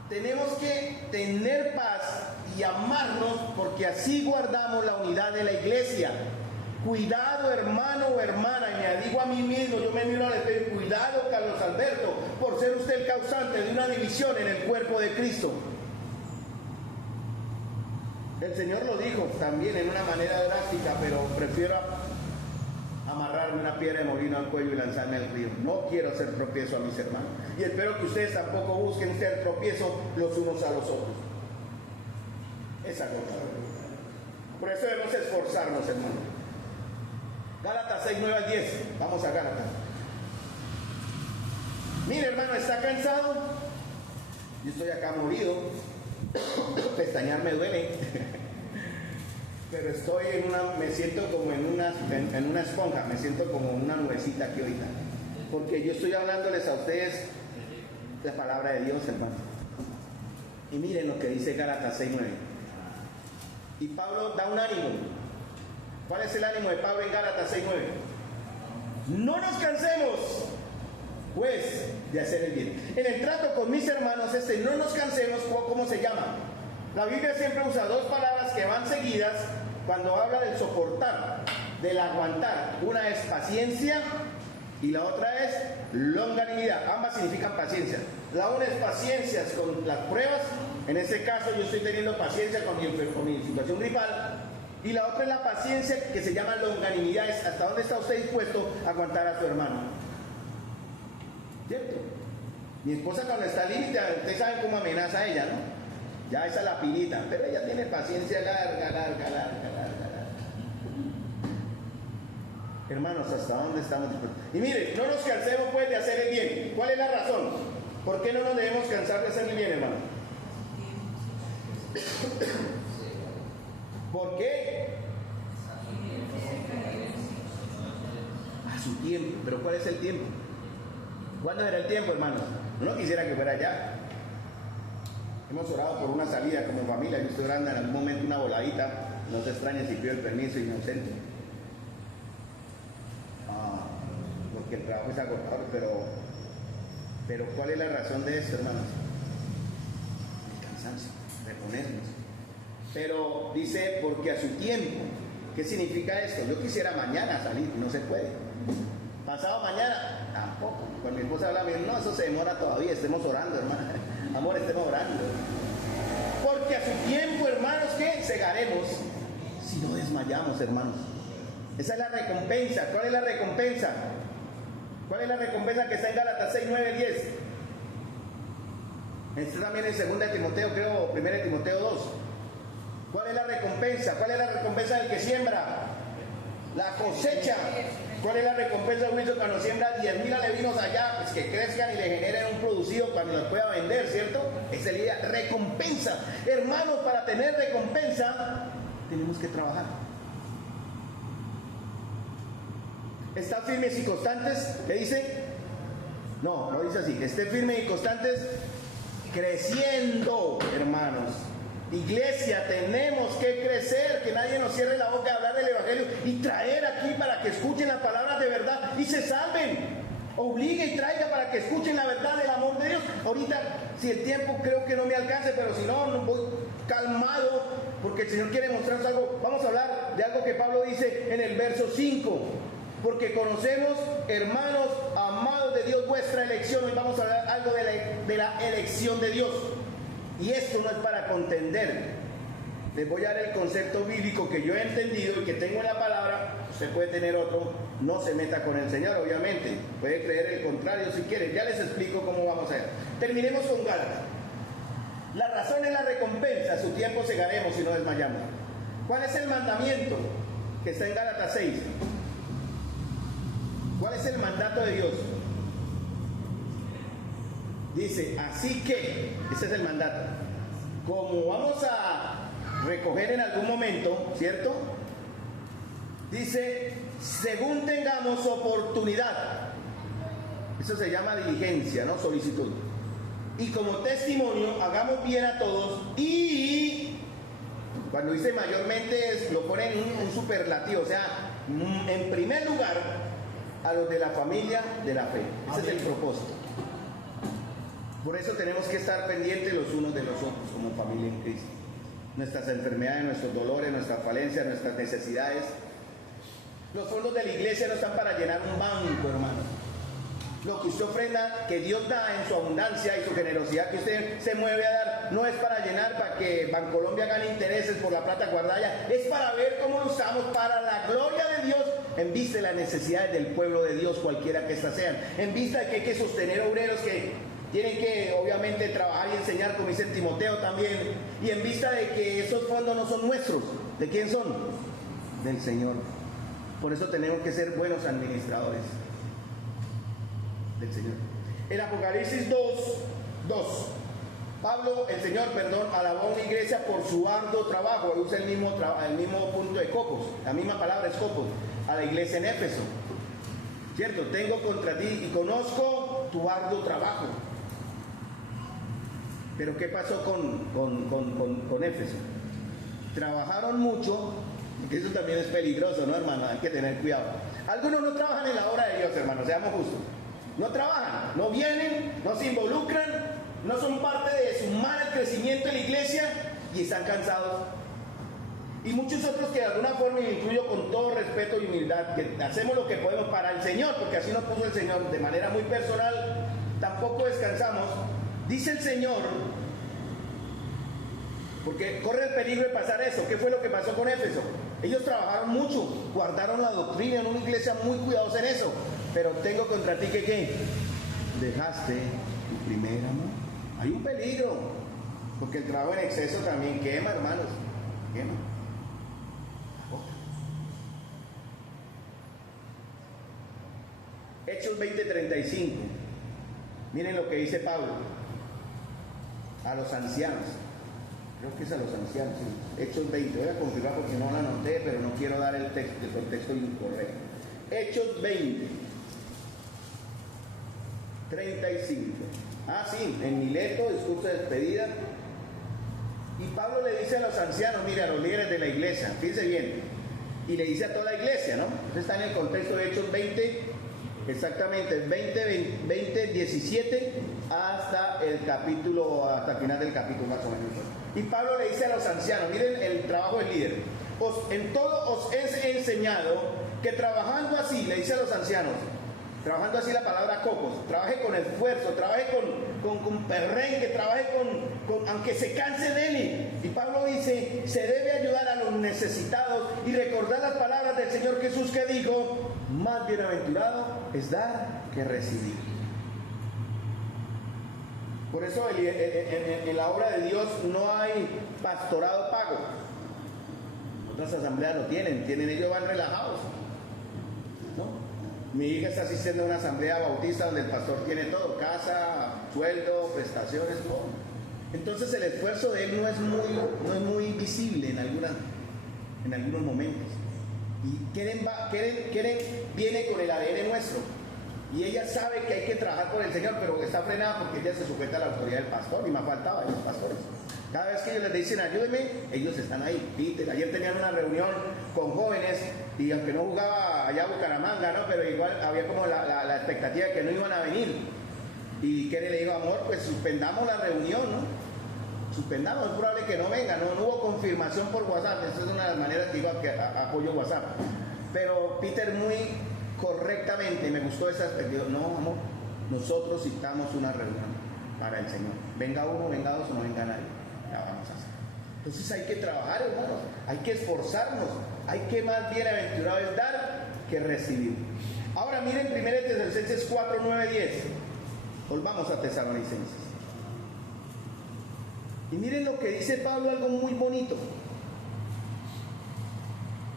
tenemos que tener paz y amarnos porque así guardamos la unidad de la iglesia. Cuidado, hermano o hermana, y me digo a mí mismo, yo me miro al espejo, cuidado, Carlos Alberto, por ser usted el causante de una división en el cuerpo de Cristo. El Señor lo dijo también en una manera drástica, pero prefiero amarrarme una piedra de molino al cuello y lanzarme al río. No quiero hacer tropiezo a mis hermanos. Y espero que ustedes tampoco busquen ser tropiezo los unos a los otros. Esa cosa. Por eso debemos esforzarnos, hermanos. Gálatas 6, 9 al 10. Vamos a Gálatas. Mire, hermano, ¿está cansado? Yo estoy acá morido. Pestañear me duele. Pero estoy me siento como en una esponja, me siento como una nubecita aquí ahorita. Porque yo estoy hablándoles a ustedes la palabra de Dios, hermano. Y miren lo que dice Gálatas 6, 9. Y Pablo da un ánimo. ¿Cuál es el ánimo de Pablo en Gálatas 6:9? No nos cansemos, pues, de hacer el bien. En el trato con mis hermanos, no nos cansemos, ¿cómo se llama? La Biblia siempre usa dos palabras que van seguidas cuando habla del soportar, del aguantar. Una es paciencia y la otra es longanimidad. Ambas significan paciencia. La una es paciencia con las pruebas. En este caso yo estoy teniendo paciencia con mi situación gripal. Y la otra es la paciencia que se llama longanimidad, es hasta dónde está usted dispuesto a aguantar a su hermano. ¿Cierto? Mi esposa cuando está al límite, ustedes saben cómo amenaza a ella, ¿no? Ya esa es la pilita, pero ella tiene paciencia larga. Hermanos, ¿hasta dónde estamos dispuestos? Y mire, no nos cansemos pues de hacer el bien. ¿Cuál es la razón? ¿Por qué no nos debemos cansar de hacer el bien, hermano? ¿Por qué? A su tiempo. ¿Pero cuál es el tiempo? ¿Cuándo será el tiempo, hermanos? No quisiera que fuera ya. Hemos orado por una salida como familia. Yo estoy orando en algún momento una voladita. No se extrañe si pido el permiso inocente. Porque el trabajo es agotador, pero ¿cuál es la razón de esto, hermanos? El cansancio, reponernos. Pero dice, porque a su tiempo. ¿Qué significa esto? Yo quisiera mañana salir, no se puede. Pasado mañana, tampoco. Cuando mi esposa habla, me dice, no, eso se demora todavía, estemos orando, hermano. Amor, estemos orando. Porque a su tiempo, hermanos, ¿qué? Segaremos si no desmayamos, hermanos. Esa es la recompensa. ¿Cuál es la recompensa? ¿Cuál es la recompensa que está en Gálatas 6, 9, 10? Está también en 2 Timoteo, creo, 1 Timoteo 2. ¿Cuál es la recompensa? ¿Cuál es la recompensa del que siembra? La cosecha. ¿Cuál es la recompensa de Wilson cuando siembra 10,000 alevinos allá? Pues que crezcan y le generen un producido cuando los pueda vender, ¿cierto? Esa es la idea. Recompensa. Hermanos, para tener recompensa, tenemos que trabajar. ¿Están firmes y constantes? ¿Qué dice? No, no dice así. Estén firmes y constantes creciendo, hermanos. Iglesia, tenemos que crecer, que nadie nos cierre la boca de hablar del Evangelio y traer aquí para que escuchen las palabras de verdad y se salven. Obligue y traiga para que escuchen la verdad del amor de Dios. Ahorita, si el tiempo creo que no me alcance, pero si no, voy calmado, porque el Señor quiere mostrarnos algo. Vamos a hablar de algo que Pablo dice en el verso 5. Porque conocemos, hermanos, amados de Dios, vuestra elección. Hoy vamos a hablar algo de la elección de Dios. Y esto no es para contender. Les voy a dar el concepto bíblico que yo he entendido y que tengo en la palabra. Usted puede tener otro. No se meta con el Señor, obviamente. Puede creer el contrario si quiere. Ya les explico cómo vamos a ir. Terminemos con Gálatas. La razón es la recompensa. A su tiempo segaremos si no desmayamos. ¿Cuál es el mandamiento que está en Gálatas 6? ¿Cuál es el mandato de Dios? Dice, así que, ese es el mandato. Como vamos a recoger en algún momento, ¿cierto? Dice, según tengamos oportunidad. Eso se llama diligencia, ¿no? Solicitud. Y como testimonio, hagamos bien a todos. Y cuando dice mayormente, lo ponen en un superlativo. O sea, en primer lugar, a los de la familia de la fe. Ese es el propósito. Por eso tenemos que estar pendientes los unos de los otros como familia en Cristo. Nuestras enfermedades, nuestros dolores, nuestras falencias, nuestras necesidades. Los fondos de la iglesia no están para llenar un banco, hermano. Lo que usted ofrenda, que Dios da en su abundancia y su generosidad que usted se mueve a dar, no es para llenar, para que Bancolombia gane intereses por la plata guardada, es para ver cómo lo usamos para la gloria de Dios, en vista de las necesidades del pueblo de Dios, cualquiera que éstas sean, en vista de que hay que sostener obreros que tienen que obviamente trabajar y enseñar, como dice Timoteo también, y en vista de que esos fondos no son nuestros. ¿De quién son? Del Señor. Por eso tenemos que ser buenos administradores del Señor. En Apocalipsis 2, Pablo, el Señor, alabó a una iglesia por su arduo trabajo. Usa el mismo punto de copos, la misma palabra es copos, a la iglesia en Éfeso. ¿Cierto? Tengo contra ti y conozco tu arduo trabajo. Pero ¿qué pasó con Éfeso? Trabajaron mucho, porque eso también es peligroso, ¿no, hermano? Hay que tener cuidado. Algunos no trabajan en la obra de Dios, hermano, seamos justos. No trabajan, no vienen, no se involucran, no son parte de sumar el crecimiento de la iglesia y están cansados. Y muchos otros que de alguna forma, me incluyo con todo respeto y humildad, que hacemos lo que podemos para el Señor, porque así nos puso el Señor de manera muy personal, tampoco descansamos. Dice el Señor, porque corre el peligro de pasar eso. ¿Qué fue lo que pasó con Éfeso? Ellos trabajaron mucho, guardaron la doctrina en una iglesia muy cuidadosa en eso. Pero tengo contra ti que ¿qué? Dejaste tu primer amor. Hay un peligro, porque el trabajo en exceso también quema, hermanos. Quema. Hechos 20:35. Miren lo que dice Pablo a los ancianos. Creo que es a los ancianos, sí. Hechos 20. Voy a confirmar porque no la anoté, pero no quiero dar el contexto incorrecto. Hechos 20. 35. Ah, sí, en Mileto, discurso de despedida. Y Pablo le dice a los ancianos, mire, a los líderes de la iglesia, fíjense bien, y le dice a toda la iglesia, ¿no? Entonces está en el contexto de Hechos 20, exactamente 20, 17, hasta el final del capítulo más o menos. Y Pablo le dice a los ancianos, miren el trabajo del líder, en todo os he enseñado que trabajando así, le dice a los ancianos, trabajando así la palabra cocos, trabaje con esfuerzo, trabaje con perrenque, trabaje aunque se canse de él. Y Pablo dice, se debe ayudar a los necesitados y recordar las palabras del Señor Jesús que dijo, más bienaventurado es dar que recibir. Por eso en la obra de Dios no hay pastorado pago. Otras asambleas lo tienen, ellos van relajados, ¿no? Mi hija está asistiendo a una asamblea bautista donde el pastor tiene todo, casa, sueldo, prestaciones, todo. Entonces el esfuerzo de él no es muy visible en algunos momentos. Y Keren viene con el ADN nuestro. Y ella sabe que hay que trabajar por el Señor, pero está frenada porque ella se sujeta a la autoridad del pastor, y más faltaba los pastores. Cada vez que ellos les dicen ayúdenme, ellos están ahí. Peter, ayer tenían una reunión con jóvenes, y aunque no jugaba allá a Bucaramanga, ¿no? Pero igual había como la expectativa de que no iban a venir. Y Keren le dijo, amor, pues suspendamos la reunión, ¿no? Suspendamos, es probable que no venga, no hubo confirmación por WhatsApp. Esa es una de las maneras que digo que apoyo WhatsApp. Pero Peter muy correctamente, me gustó esa perspectiva, no, amor, nosotros citamos una reunión para el Señor, venga uno, venga dos o no venga nadie, la vamos a hacer. Entonces hay que trabajar, hermanos, hay que esforzarnos, hay que más bienaventurado es dar que recibir. Ahora miren 1 Tesalonicenses 4, 9, 10, volvamos a Tesalonicenses y miren lo que dice Pablo, algo muy bonito.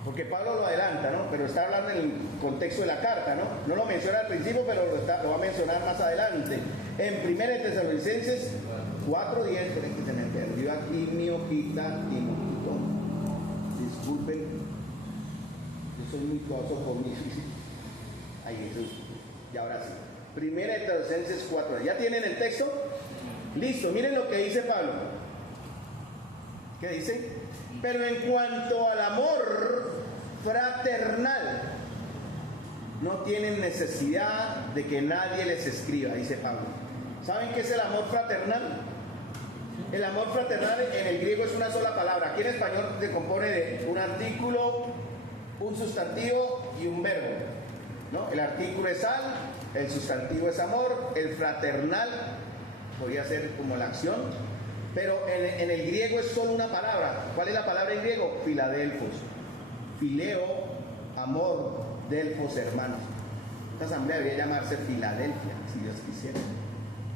Porque Pablo lo adelanta, ¿no? Pero está hablando en el contexto de la carta, ¿no? No lo menciona al principio, pero lo va a mencionar más adelante. En 1 Tesalonicenses 4:10, tienen que tener que arriba aquí mi hojita y mi hojito. Disculpen, yo soy muy coso por mí. Ahí Jesús. Y ahora sí. 1 Tesalonicenses 4. ¿Ya tienen el texto? Listo, miren lo que dice Pablo. ¿Qué dice? Pero en cuanto al amor fraternal, no tienen necesidad de que nadie les escriba, dice Pablo. ¿Saben qué es el amor fraternal? El amor fraternal en el griego es una sola palabra. Aquí en español se compone de un artículo, un sustantivo y un verbo, ¿no? El artículo es al, el sustantivo es amor, el fraternal podría ser como la acción. Pero en el griego es solo una palabra. ¿Cuál es la palabra en griego? Filadelfos. Fileo, amor, delfos, hermanos. Esta asamblea debería llamarse Filadelfia, si Dios quisiera.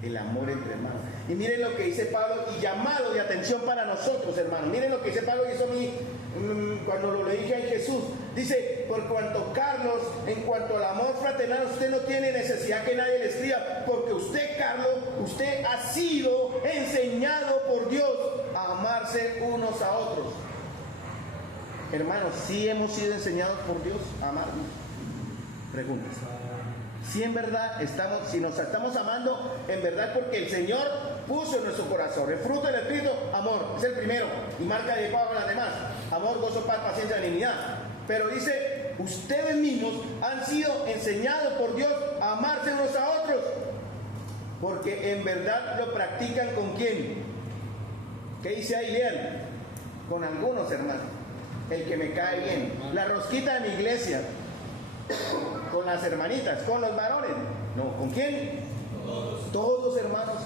El amor entre hermanos. Y miren lo que dice Pablo, y llamado de atención para nosotros, hermanos. Miren lo que dice Pablo, y eso a mí, cuando lo leí a Jesús, dice, por cuanto Carlos, en cuanto al amor fraternal, usted no tiene necesidad que nadie le escriba, porque usted, Carlos, usted ha sido enseñado por Dios a amarse unos a otros. Hermanos, ¿sí hemos sido enseñados por Dios a amarnos? Preguntas. Si en verdad si nos estamos amando, en verdad porque el Señor puso en nuestro corazón el fruto del Espíritu, amor, es el primero, y marca de pago con las demás, amor, gozo, paz, paciencia, benignidad. Pero dice, ustedes mismos han sido enseñados por Dios a amarse unos a otros, porque en verdad lo practican ¿con quién? ¿Qué dice ahí? Lean, con algunos hermanos, el que me cae bien, la rosquita de mi iglesia, con las hermanitas, con los varones, no, ¿con quién? Todos hermanos.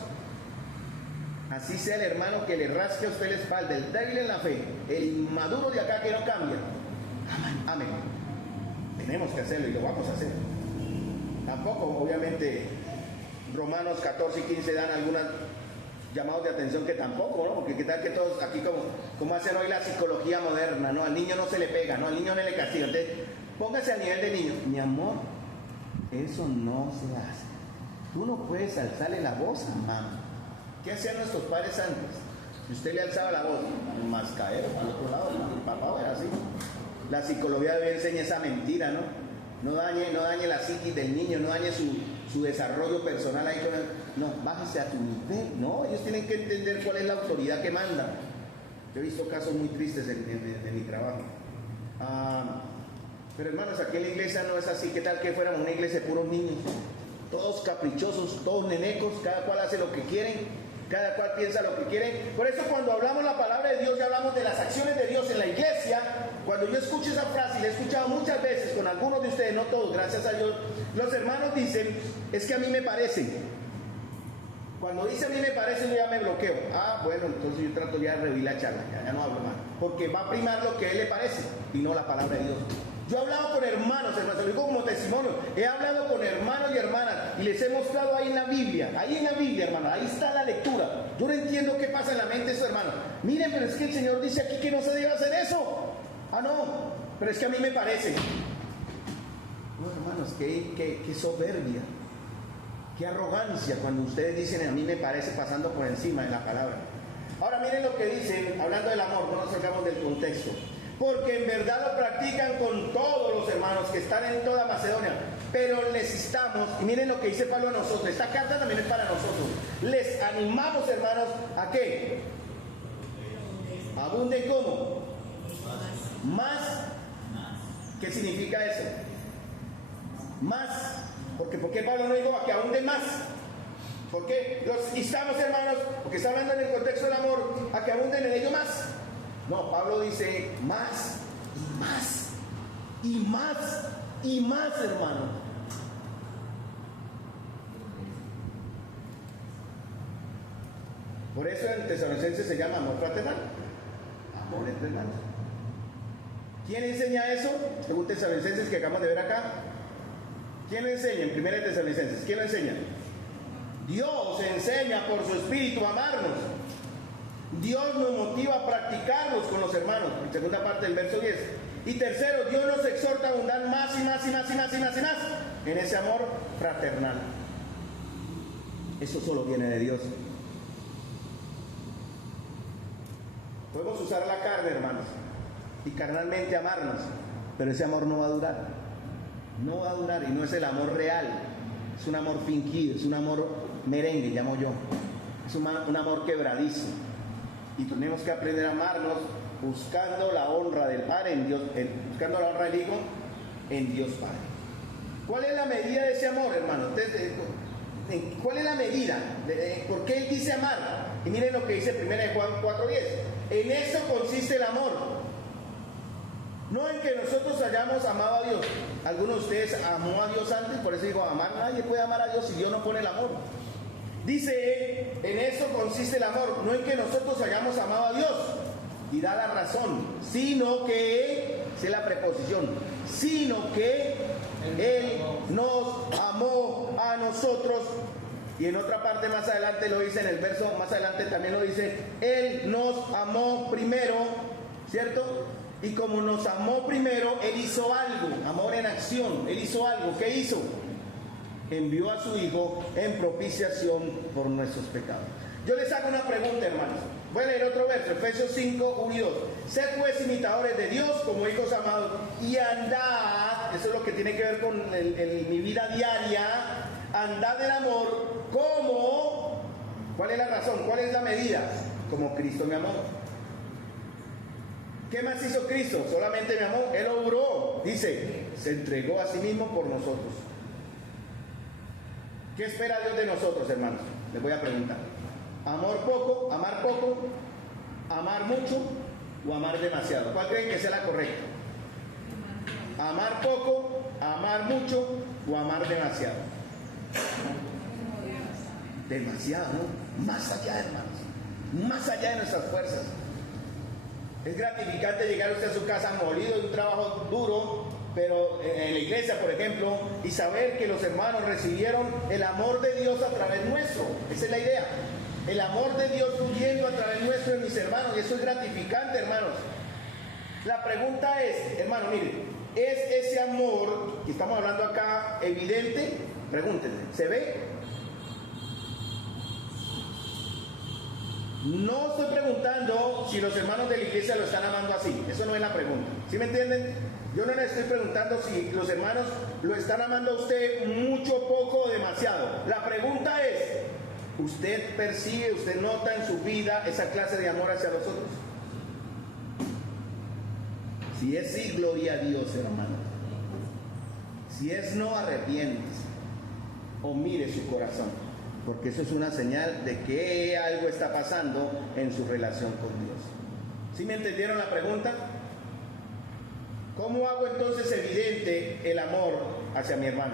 Así sea el hermano que le rasque a usted la espalda, el débil en la fe, el inmaduro de acá que no cambia, amén. Tenemos que hacerlo y lo vamos a hacer. Tampoco, obviamente, Romanos 14 y 15 dan algunos llamados de atención que tampoco, ¿no? Porque qué tal que todos aquí como hacen hoy la psicología moderna, ¿no? Al niño no se le pega, ¿no? Al niño no le castiga. Entonces, póngase a nivel de niño. Mi amor, eso no se hace. Tú no puedes alzarle la voz a mamá. ¿Qué hacían nuestros padres antes? Si usted le alzaba la voz, un mascadero al otro lado, el papá era así. La psicología de hoy enseña esa mentira, ¿no? No dañe la psiquis del niño, no dañe su desarrollo personal ahí con el... No, bájese a tu nivel. No, ellos tienen que entender cuál es la autoridad que manda. Yo he visto casos muy tristes de mi trabajo. Pero hermanos, aquí en la iglesia no es así. ¿Qué tal que fuéramos una iglesia de puros niños? Todos caprichosos, todos nenecos, cada cual hace lo que quieren, cada cual piensa lo que quieren. Por eso cuando hablamos la palabra de Dios y hablamos de las acciones de Dios en la iglesia, cuando yo escucho esa frase, y la he escuchado muchas veces con algunos de ustedes, no todos, gracias a Dios, los hermanos dicen, es que a mí me parece. Cuando dice a mí me parece, yo ya me bloqueo. Bueno, entonces yo trato ya de rehuir la charla, ya no hablo más, porque va a primar lo que a él le parece y no la palabra de Dios. Yo he hablado con hermanos, lo digo como testimonio, he hablado con hermanos y hermanas y les he mostrado ahí en la Biblia, hermano, ahí está la lectura. Yo no entiendo qué pasa en la mente de esos hermanos. Miren, pero es que el Señor dice aquí que no se debe hacer eso. No, pero es que a mí me parece. No, hermanos, qué soberbia, qué arrogancia cuando ustedes dicen a mí me parece, pasando por encima de la palabra. Ahora miren lo que dicen, hablando del amor, no nos sacamos del contexto. Porque en verdad lo practican con todos los hermanos que están en toda Macedonia. Pero necesitamos, y miren lo que dice Pablo a nosotros, esta carta también es para nosotros. Les animamos, hermanos, ¿a qué? ¿Abunden cómo? Más. ¿Qué significa eso? Más. Porque ¿por qué Pablo no dijo a que abunden más? ¿Por qué? Los instamos, hermanos, porque está hablando en el contexto del amor, a que abunden en ello más. No, Pablo dice más y más y más y más, hermano. Por eso en Tesalonicenses se llama amor fraternal, amor entre hermanos. ¿Quién enseña eso? Según Tesalonicenses que acabamos de ver acá. ¿Quién lo enseña en 1 Tesalonicenses? ¿Quién lo enseña? Dios enseña por su espíritu a amarnos. Dios nos motiva a practicarlos con los hermanos, en segunda parte del verso 10. Y tercero, Dios nos exhorta a abundar más y más y más y más y más y más en ese amor fraternal. Eso solo viene de Dios. Podemos usar la carne, hermanos, y carnalmente amarnos, pero ese amor no va a durar. No va a durar, y no es el amor real. Es un amor fingido, es un amor merengue, llamo yo. Es un amor quebradizo. Y tenemos que aprender a amarnos buscando la honra del Padre en Dios, buscando la honra del Hijo en Dios Padre. ¿Cuál es la medida de ese amor, hermano? ¿Cuál es la medida? ¿Por qué Él dice amar? Y miren lo que dice 1 Juan 4:10. En eso consiste el amor. No en que nosotros hayamos amado a Dios. Algunos de ustedes amó a Dios antes, por eso digo amar. Nadie puede amar a Dios si Dios no pone el amor. Dice, en eso consiste el amor, no en que nosotros hayamos amado a Dios, y da la razón, sino que, es la preposición, sino que Él nos amó a nosotros, y en otra parte más adelante lo dice, en el verso más adelante también lo dice, Él nos amó primero, ¿cierto? Y como nos amó primero, Él hizo algo, amor en acción, Él hizo algo, ¿qué hizo? Envió a su Hijo en propiciación por nuestros pecados. Yo les hago una pregunta, hermanos. Voy a leer otro verso, Efesios 5, 1 y 2. Sed pues imitadores de Dios como hijos amados y andad, eso es lo que tiene que ver con mi vida diaria, andad en amor como, ¿cuál es la razón? ¿Cuál es la medida? Como Cristo me amó. ¿Qué más hizo Cristo? Solamente me amó, Él obró, dice, se entregó a sí mismo por nosotros. ¿Qué espera Dios de nosotros, hermanos? Les voy a preguntar. ¿Amar poco, amar mucho o amar demasiado? ¿Cuál creen que sea la correcta? ¿Amar poco, amar mucho o amar demasiado? Demasiado, ¿no? Más allá, hermanos. Más allá de nuestras fuerzas. Es gratificante llegar usted a su casa molido de un trabajo duro, pero en la iglesia, por ejemplo, y saber que los hermanos recibieron el amor de Dios a través nuestro. Esa es la idea. El amor de Dios fluyendo a través nuestro en mis hermanos, y eso es gratificante, hermanos. La pregunta es, hermano, mire, ¿es ese amor que estamos hablando acá evidente? Pregúntense, ¿se ve? No estoy preguntando si los hermanos de la iglesia lo están amando así. Eso no es la pregunta. ¿Sí me entienden? Yo no le estoy preguntando si los hermanos lo están amando a usted mucho, poco o demasiado. La pregunta es, ¿usted percibe, usted nota en su vida esa clase de amor hacia los otros? Si es sí, gloria a Dios, hermano. Si es no, arrepiéntese o mire su corazón, porque eso es una señal de que algo está pasando en su relación con Dios. ¿Sí me entendieron la pregunta? ¿Cómo hago entonces evidente el amor hacia mi hermano?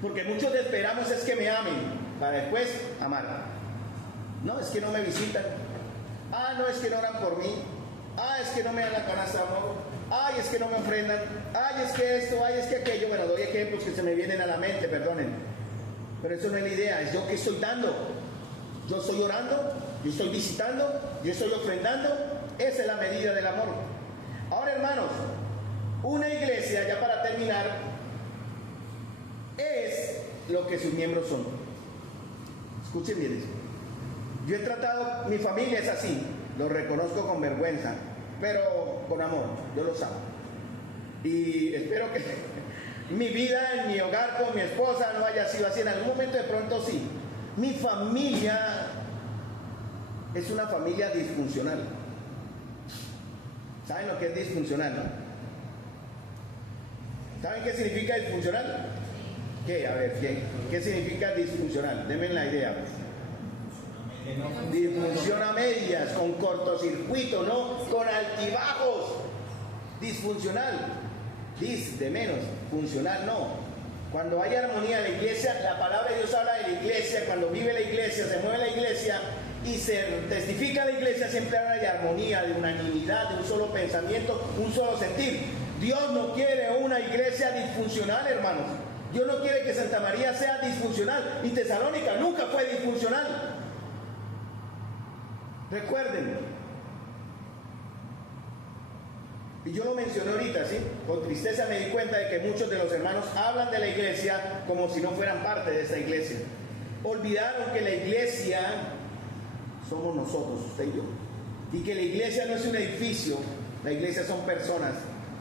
Porque muchos esperamos es que me amen para después amar. No, es que no me visitan. Ah, no, es que no oran por mí. Ah, es que no me dan la canasta de amor. Ay, es que no me ofrendan. Ay, es que esto, ay, es que aquello. Bueno, doy ejemplos que se me vienen a la mente, perdonen. Pero eso no es la idea, es yo que estoy dando. Yo estoy orando, yo estoy visitando, yo estoy ofrendando. Esa es la medida del amor. Ahora, hermanos, una iglesia, ya para terminar, es lo que sus miembros son. Escuchen bien eso. Yo he tratado, mi familia es así, lo reconozco con vergüenza, pero con amor, yo lo amo. Y espero que mi vida en mi hogar con mi esposa no haya sido así. En algún momento de pronto sí. Mi familia es una familia disfuncional. ¿Saben lo que es disfuncional, no? ¿Saben qué significa disfuncional? ¿Qué? A ver, ¿qué significa disfuncional? Denme la idea. Disfunción a medias, con cortocircuito, ¿no? Con altibajos. Disfuncional. Dis de menos, funcional no. Cuando hay armonía en la iglesia, la palabra de Dios habla de la iglesia, cuando vive la iglesia, se mueve la iglesia y se testifica la iglesia, siempre habla de armonía, de unanimidad, de un solo pensamiento, un solo sentir. Dios no quiere una iglesia disfuncional, hermanos. Dios no quiere que Santa María sea disfuncional, y Tesalónica nunca fue disfuncional. Recuerden. Y yo lo mencioné ahorita, ¿sí? Con tristeza me di cuenta de que muchos de los hermanos hablan de la iglesia como si no fueran parte de esta iglesia. Olvidaron que la iglesia somos nosotros, usted y yo. Y que la iglesia no es un edificio, la iglesia son personas.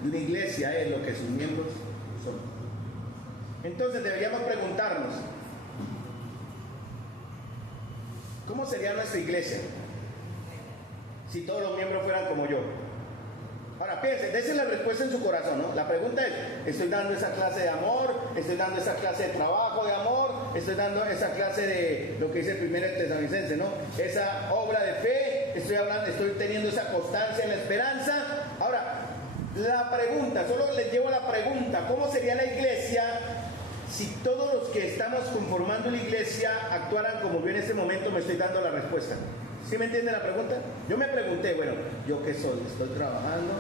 Y una iglesia es lo que sus miembros son. Entonces deberíamos preguntarnos, ¿cómo sería nuestra iglesia si todos los miembros fueran como yo? Ahora piensen, dése la respuesta en su corazón, ¿no? La pregunta es, ¿estoy dando esa clase de amor? ¿Estoy dando esa clase de trabajo de amor? ¿Estoy dando esa clase de lo que dice el primer Tesalonicense, ¿no? Esa obra de fe, estoy teniendo esa constancia en la esperanza. Ahora, la pregunta, solo les llevo la pregunta, ¿cómo sería la iglesia si todos los que estamos conformando la iglesia actuaran como yo en este momento me estoy dando la respuesta? ¿Sí me entiende la pregunta? Yo me pregunté, bueno, ¿yo qué soy? ¿Estoy trabajando?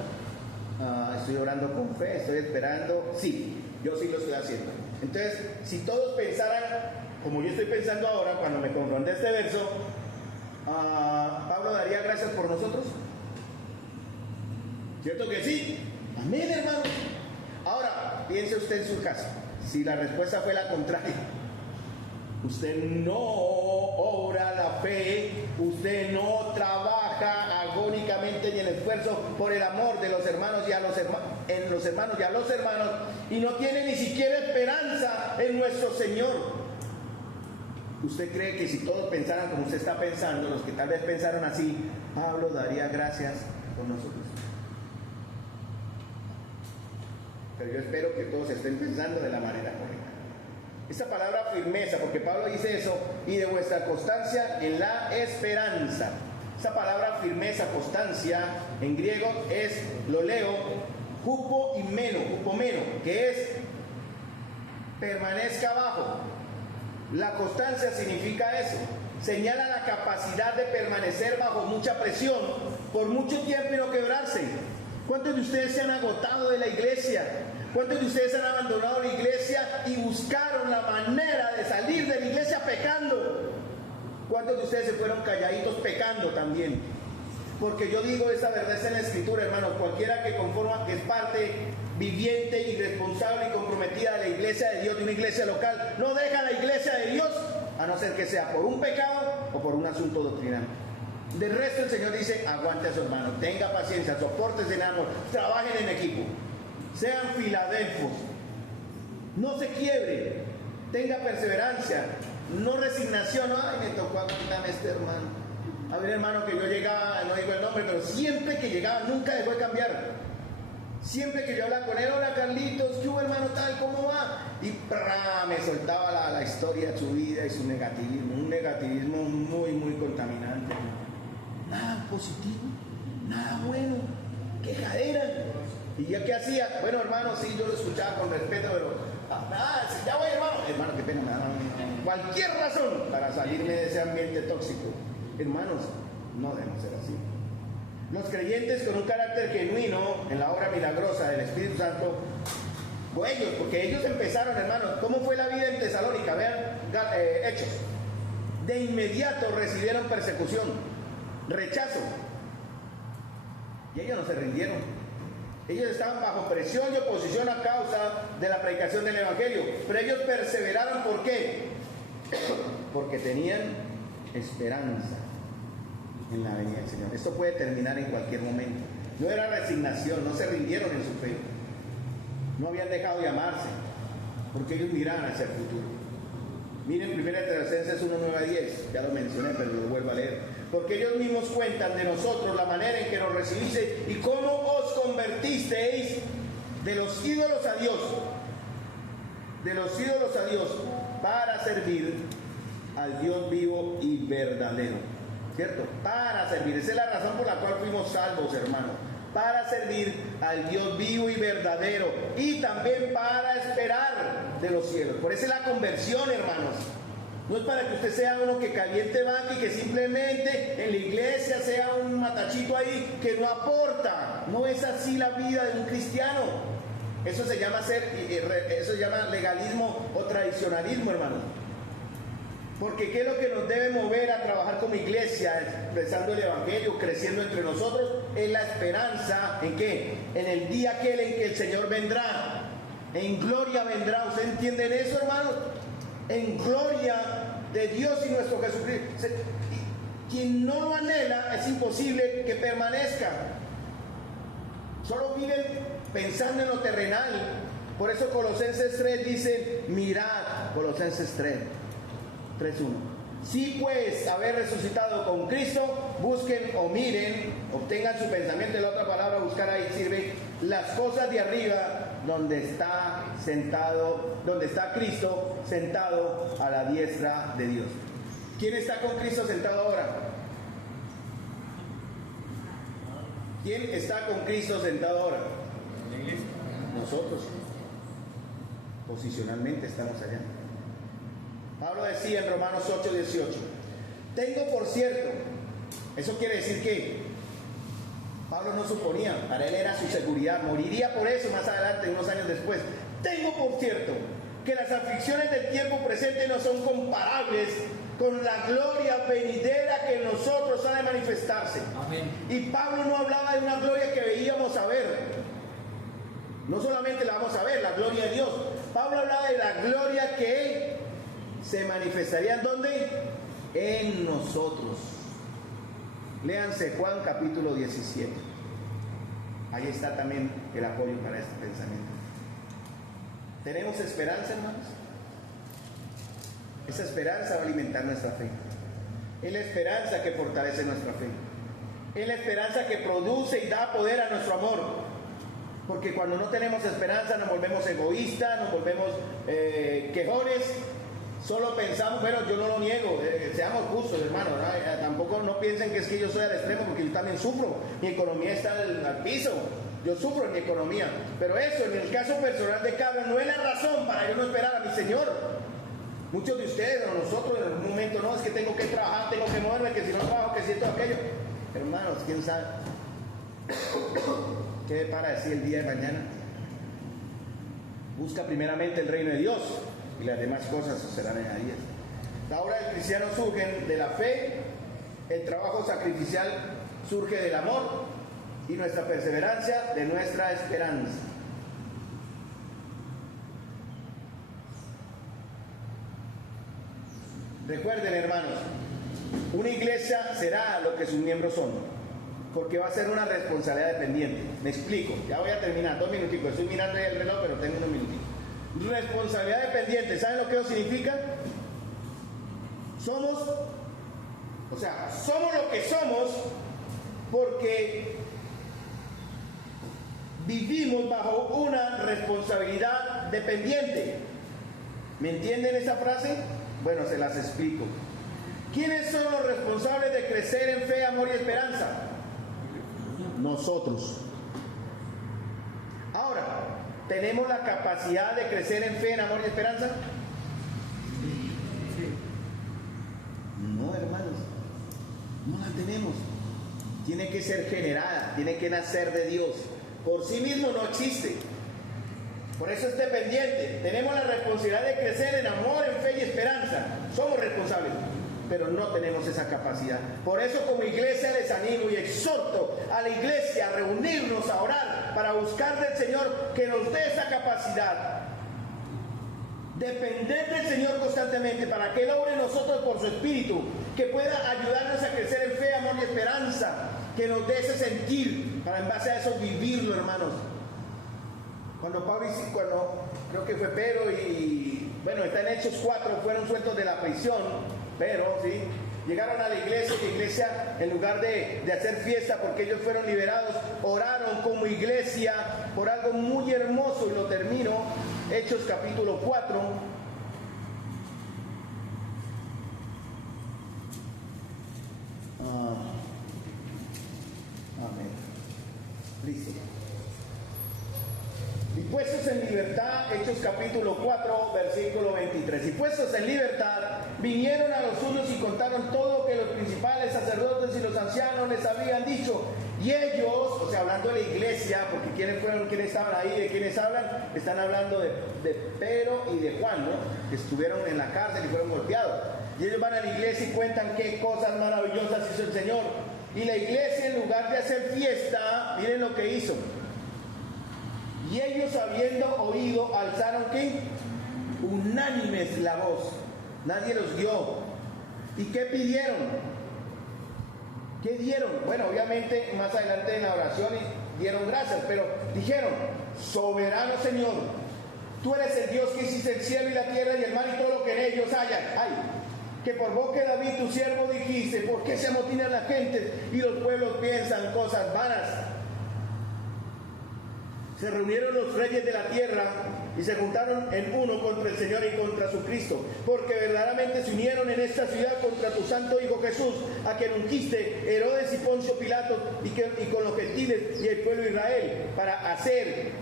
¿Estoy orando con fe? ¿Estoy esperando? Sí, yo sí lo estoy haciendo. Entonces, si todos pensaran como yo estoy pensando ahora, cuando me confronté este verso, ¿Pablo daría gracias por nosotros? ¿Cierto que sí? Amén, hermano. Ahora, piense usted en su caso. Si la respuesta fue la contraria, usted no obra la fe, usted no trabaja agónicamente ni el esfuerzo por el amor de los hermanos y a los hermanos, y no tiene ni siquiera esperanza en nuestro Señor. ¿Usted cree que si todos pensaran como usted está pensando, los que tal vez pensaron así, Pablo daría gracias por nosotros? Pero yo espero que todos estén pensando de la manera correcta. Esa palabra firmeza, porque Pablo dice eso, y de vuestra constancia en la esperanza. Esa palabra firmeza, constancia, en griego es, lo leo, hupomeno, que es permanezca abajo. La constancia significa eso, señala la capacidad de permanecer bajo mucha presión, por mucho tiempo y no quebrarse. ¿Cuántos de ustedes se han agotado de la iglesia? ¿Cuántos de ustedes han abandonado la iglesia y buscaron la manera de salir de la iglesia pecando? ¿Cuántos de ustedes se fueron calladitos pecando también? Porque yo digo esa verdad, está en la escritura, hermanos. Cualquiera que conforma, que es parte viviente y responsable y comprometida de la iglesia de Dios, de una iglesia local, no deja la iglesia de Dios a no ser que sea por un pecado o por un asunto doctrinal. Del resto el Señor dice, aguante a su hermano, tenga paciencia, soportes en amor, trabajen en equipo, sean filadelfos, no se quiebre, tenga perseverancia, no resignación. Ay, me tocó aguantarme a este hermano. A ver, hermano, que yo llegaba, no digo el nombre, pero siempre que llegaba, nunca dejó de cambiar. Siempre que yo hablaba con él, hola Carlitos, ¿qué hubo, hermano tal? ¿Cómo va? Y me soltaba la historia de su vida y su negativismo, un negativismo muy, muy contaminante. Nada positivo, nada bueno, quejadera. ¿Y yo qué hacía? Bueno, hermano, sí, yo lo escuchaba con respeto, pero ya voy, hermano, qué pena, me da cualquier razón para salirme de ese ambiente tóxico. Hermanos, no debemos ser así. Los creyentes con un carácter genuino en la obra milagrosa del Espíritu Santo, o ellos, porque ellos empezaron, hermanos, ¿cómo fue la vida en Tesalónica? Vean, Hechos. De inmediato recibieron persecución, rechazo, y ellos no se rindieron. Ellos estaban bajo presión y oposición a causa de la predicación del Evangelio, pero ellos perseveraron. ¿Por qué? Porque tenían esperanza en la venida del Señor. Esto puede terminar en cualquier momento. No era resignación, no se rindieron en su fe, no habían dejado de amarse, porque ellos miraban hacia el futuro. Miren 1 Tesalonicenses 1:9-10, ya lo mencioné, pero lo vuelvo a leer. Porque ellos mismos cuentan de nosotros la manera en que nos recibisteis y cómo os convertisteis de los ídolos a Dios, para servir al Dios vivo y verdadero. ¿Cierto? Para servir. Esa es la razón por la cual fuimos salvos, hermanos. Para servir al Dios vivo y verdadero. Y también para esperar de los cielos. Por eso es la conversión, hermanos. No es para que usted sea uno que caliente banca y que simplemente en la iglesia sea un matachito ahí que no aporta. No es así la vida de un cristiano. Eso se llama legalismo o tradicionalismo, hermanos. Porque ¿qué es lo que nos debe mover a trabajar como iglesia, expresando el Evangelio, creciendo entre nosotros? Es la esperanza, ¿en qué? En el día aquel en que el Señor vendrá, en gloria vendrá. ¿Usted entiende eso, hermanos? En gloria de Dios y nuestro Jesucristo. Quien no lo anhela, es imposible que permanezca. Solo viven pensando en lo terrenal. Por eso Colosenses 3 dice, mirad, Colosenses 3:1. Si pues haber resucitado con Cristo, busquen o miren, obtengan su pensamiento. La otra palabra buscar ahí sirve, las cosas de arriba, donde está Cristo sentado a la diestra de Dios. ¿Quién está con Cristo sentado ahora? ¿Quién está con Cristo sentado ahora? La iglesia. Nosotros. Posicionalmente estamos allá. Pablo decía en Romanos 8:18, tengo por cierto, eso quiere decir que Pablo no suponía, para él era su seguridad, moriría por eso más adelante, unos años después. Tengo por cierto que las aflicciones del tiempo presente no son comparables con la gloria venidera que en nosotros ha de manifestarse. Amén. Y Pablo no hablaba de una gloria que veíamos a ver, no solamente la vamos a ver, la gloria de Dios. Pablo hablaba de la gloria que él se manifestaría. ¿En dónde? En nosotros. Léanse Juan capítulo 17. Ahí está también el apoyo para este pensamiento. ¿Tenemos esperanza, hermanos? Esa esperanza va a alimentar nuestra fe. Es la esperanza que fortalece nuestra fe. Es la esperanza que produce y da poder a nuestro amor. Porque cuando no tenemos esperanza nos volvemos egoístas, nos volvemos quejones. Solo pensamos, bueno, yo no lo niego, seamos justos, hermano, ¿no? Tampoco no piensen que es que yo soy al extremo, porque yo también sufro, mi economía está al piso, yo sufro en mi economía, pero eso, en el caso personal de Carlos, no es la razón para yo no esperar a mi Señor. Muchos de ustedes, o nosotros, en algún momento, no, es que tengo que trabajar, tengo que moverme, que si no trabajo, que siento aquello. Hermanos, ¿quién sabe qué para decir el día de mañana? Busca primeramente el reino de Dios y las demás cosas serán añadidas. La obra del cristiano surge de la fe, el trabajo sacrificial surge del amor y nuestra perseverancia de nuestra esperanza. Recuerden, hermanos, una iglesia será lo que sus miembros son, porque va a ser una responsabilidad dependiente. Me explico, ya voy a terminar, 2 minuticos, estoy mirando el reloj, pero tengo unos minutitos. Responsabilidad dependiente, ¿saben lo que eso significa? Somos lo que somos porque vivimos bajo una responsabilidad dependiente. ¿Me entienden esa frase? Bueno, se las explico. ¿Quiénes son los responsables de crecer en fe, amor y esperanza? Nosotros. Ahora, ¿tenemos la capacidad de crecer en fe, en amor y esperanza? No, hermanos, no la tenemos. Tiene que ser generada, tiene que nacer de Dios. Por sí mismo no existe. Por eso es dependiente. Tenemos la responsabilidad de crecer en amor, en fe y esperanza. Somos responsables, pero no tenemos esa capacidad. Por eso como iglesia les animo y exhorto a la iglesia a reunirnos, a orar, para buscar del Señor que nos dé esa capacidad. Depender del Señor constantemente para que Él obre en nosotros por su Espíritu, que pueda ayudarnos a crecer en fe, amor y esperanza, que nos dé ese sentir, para en base a eso vivirlo, hermanos. Cuando creo que fue Pedro está en Hechos 4, fueron sueltos de la prisión, pero sí, llegaron a la iglesia, en lugar de hacer fiesta porque ellos fueron liberados, oraron como iglesia por algo muy hermoso, y lo termino, Hechos capítulo 4. Amén. Listo. Y puestos en libertad, Hechos capítulo 4, versículo 23. Y puestos en libertad, vinieron a los suyos y contaron todo lo que los principales sacerdotes y los ancianos les habían dicho. Y ellos, o sea, hablando de la iglesia, porque ¿quiénes estaban ahí? ¿De quiénes hablan? Están hablando de Pedro y de Juan, ¿no? Que estuvieron en la cárcel y fueron golpeados. Y ellos van a la iglesia y cuentan qué cosas maravillosas hizo el Señor. Y la iglesia, en lugar de hacer fiesta, miren lo que hizo. Y ellos, habiendo oído, alzaron ¿qué? Unánimes la voz. Nadie los guió. ¿Y qué pidieron? ¿Qué dieron? Bueno, obviamente más adelante en la oración dieron gracias, pero dijeron: soberano Señor, tú eres el Dios que hiciste el cielo y la tierra y el mar y todo lo que en ellos haya. Ay, que por boca de David tu siervo dijiste: ¿por qué se amotinan la gente y los pueblos piensan cosas vanas? Se reunieron los reyes de la tierra y se juntaron en uno contra el Señor y contra su Cristo, porque verdaderamente se unieron en esta ciudad contra tu santo Hijo Jesús, a quien ungiste Herodes y Poncio Pilato y con los gentiles y el pueblo de Israel, para hacer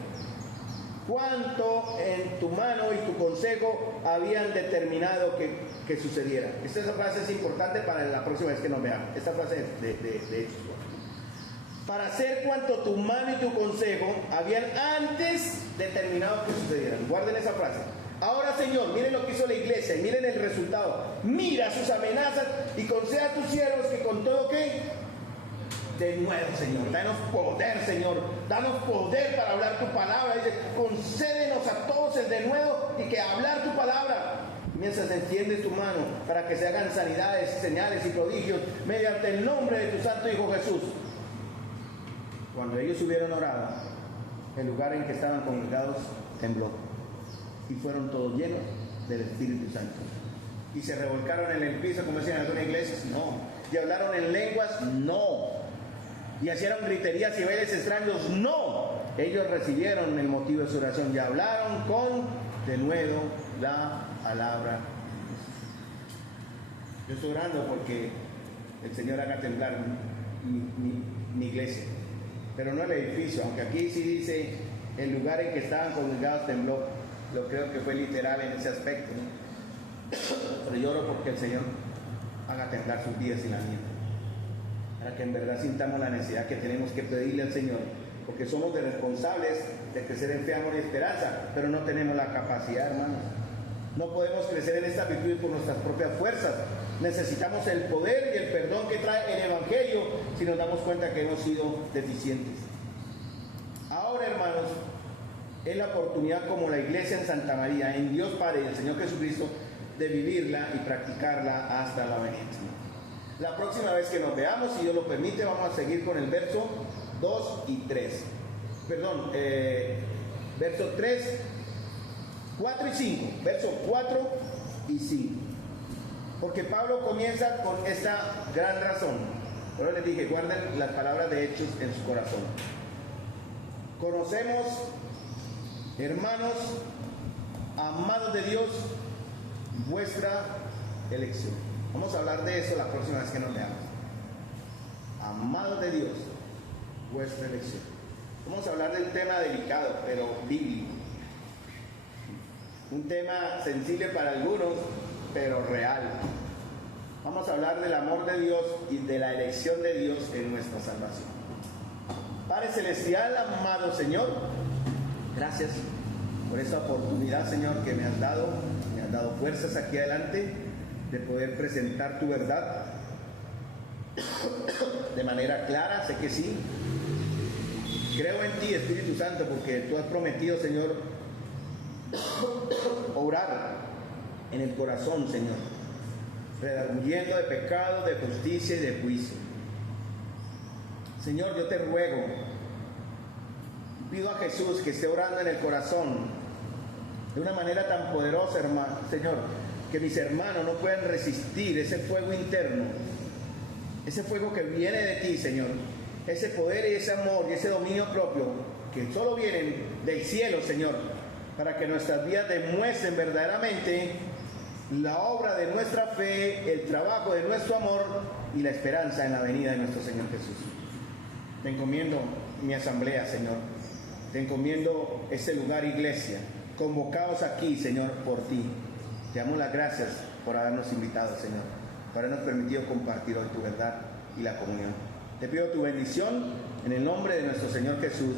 cuanto en tu mano y tu consejo habían determinado que sucediera. Esta frase es importante para la próxima vez que nos veamos. Esta frase de Hechos. Para hacer cuanto tu mano y tu consejo habían antes determinado que sucedieran. Guarden esa frase. Ahora, Señor, miren lo que hizo la iglesia y miren el resultado. Mira sus amenazas y conceda a tus siervos que con todo ¿qué? De nuevo, Señor. Danos poder, Señor. Danos poder para hablar tu palabra. Dice: concédenos a todos el de nuevo y que hablar tu palabra. Mientras extiendes tu mano para que se hagan sanidades, señales y prodigios mediante el nombre de tu santo Hijo Jesús. Cuando ellos hubieron orado, el lugar en que estaban congregados tembló y fueron todos llenos del Espíritu Santo y se revolcaron en el piso, como decían en algunas iglesias. No. Y hablaron en lenguas. No. Y hicieron griterías y bailes extraños. No. Ellos recibieron el motivo de su oración y hablaron con de nuevo la palabra. Yo estoy orando porque el Señor haga temblar mi iglesia, pero no el edificio, aunque aquí sí dice el lugar en que estaban congregados tembló. Lo creo que fue literal en ese aspecto, ¿no? Pero lloro porque el Señor haga temblar sus vidas y la mía, para que en verdad sintamos la necesidad que tenemos que pedirle al Señor, porque somos de responsables de crecer en fe, amor y esperanza, pero no tenemos la capacidad, hermanos. No podemos crecer en esta virtud por nuestras propias fuerzas. Necesitamos el poder y el perdón que trae el Evangelio si nos damos cuenta que hemos sido deficientes. Ahora, hermanos, es la oportunidad como la iglesia en Santa María, en Dios Padre y el Señor Jesucristo, de vivirla y practicarla hasta la venida. La próxima vez que nos veamos, si Dios lo permite, vamos a seguir con el verso 2 y 3. Perdón, verso 3, 4 y 5. Verso 4 y 5. Porque Pablo comienza con esta gran razón. Pero les dije, guarden las palabras de Hechos en su corazón. Conocemos, hermanos, amados de Dios, vuestra elección. Vamos a hablar de eso la próxima vez que nos veamos. Amados de Dios, vuestra elección. Vamos a hablar del tema delicado, pero bíblico. Un tema sensible para algunos, pero real. Vamos a hablar del amor de Dios y de la elección de Dios en nuestra salvación. Padre Celestial, amado Señor, gracias por esta oportunidad, Señor, que me has dado fuerzas aquí adelante de poder presentar tu verdad de manera clara. Sé que sí. Creo en ti, Espíritu Santo, porque tú has prometido, Señor, obrar en el corazón, Señor, redarguyendo de pecado, de justicia y de juicio. Señor, yo te ruego, pido a Jesús que esté orando en el corazón de una manera tan poderosa, hermano, Señor, que mis hermanos no puedan resistir ese fuego interno, ese fuego que viene de ti, Señor, ese poder y ese amor y ese dominio propio que solo vienen del cielo, Señor, para que nuestras vidas demuestren verdaderamente la obra de nuestra fe, el trabajo de nuestro amor y la esperanza en la venida de nuestro Señor Jesús. Te encomiendo mi asamblea, Señor. Te encomiendo este lugar, iglesia, convocados aquí, Señor, por ti. Te damos las gracias por habernos invitado, Señor, por habernos permitido compartir hoy tu verdad y la comunión. Te pido tu bendición en el nombre de nuestro Señor Jesús.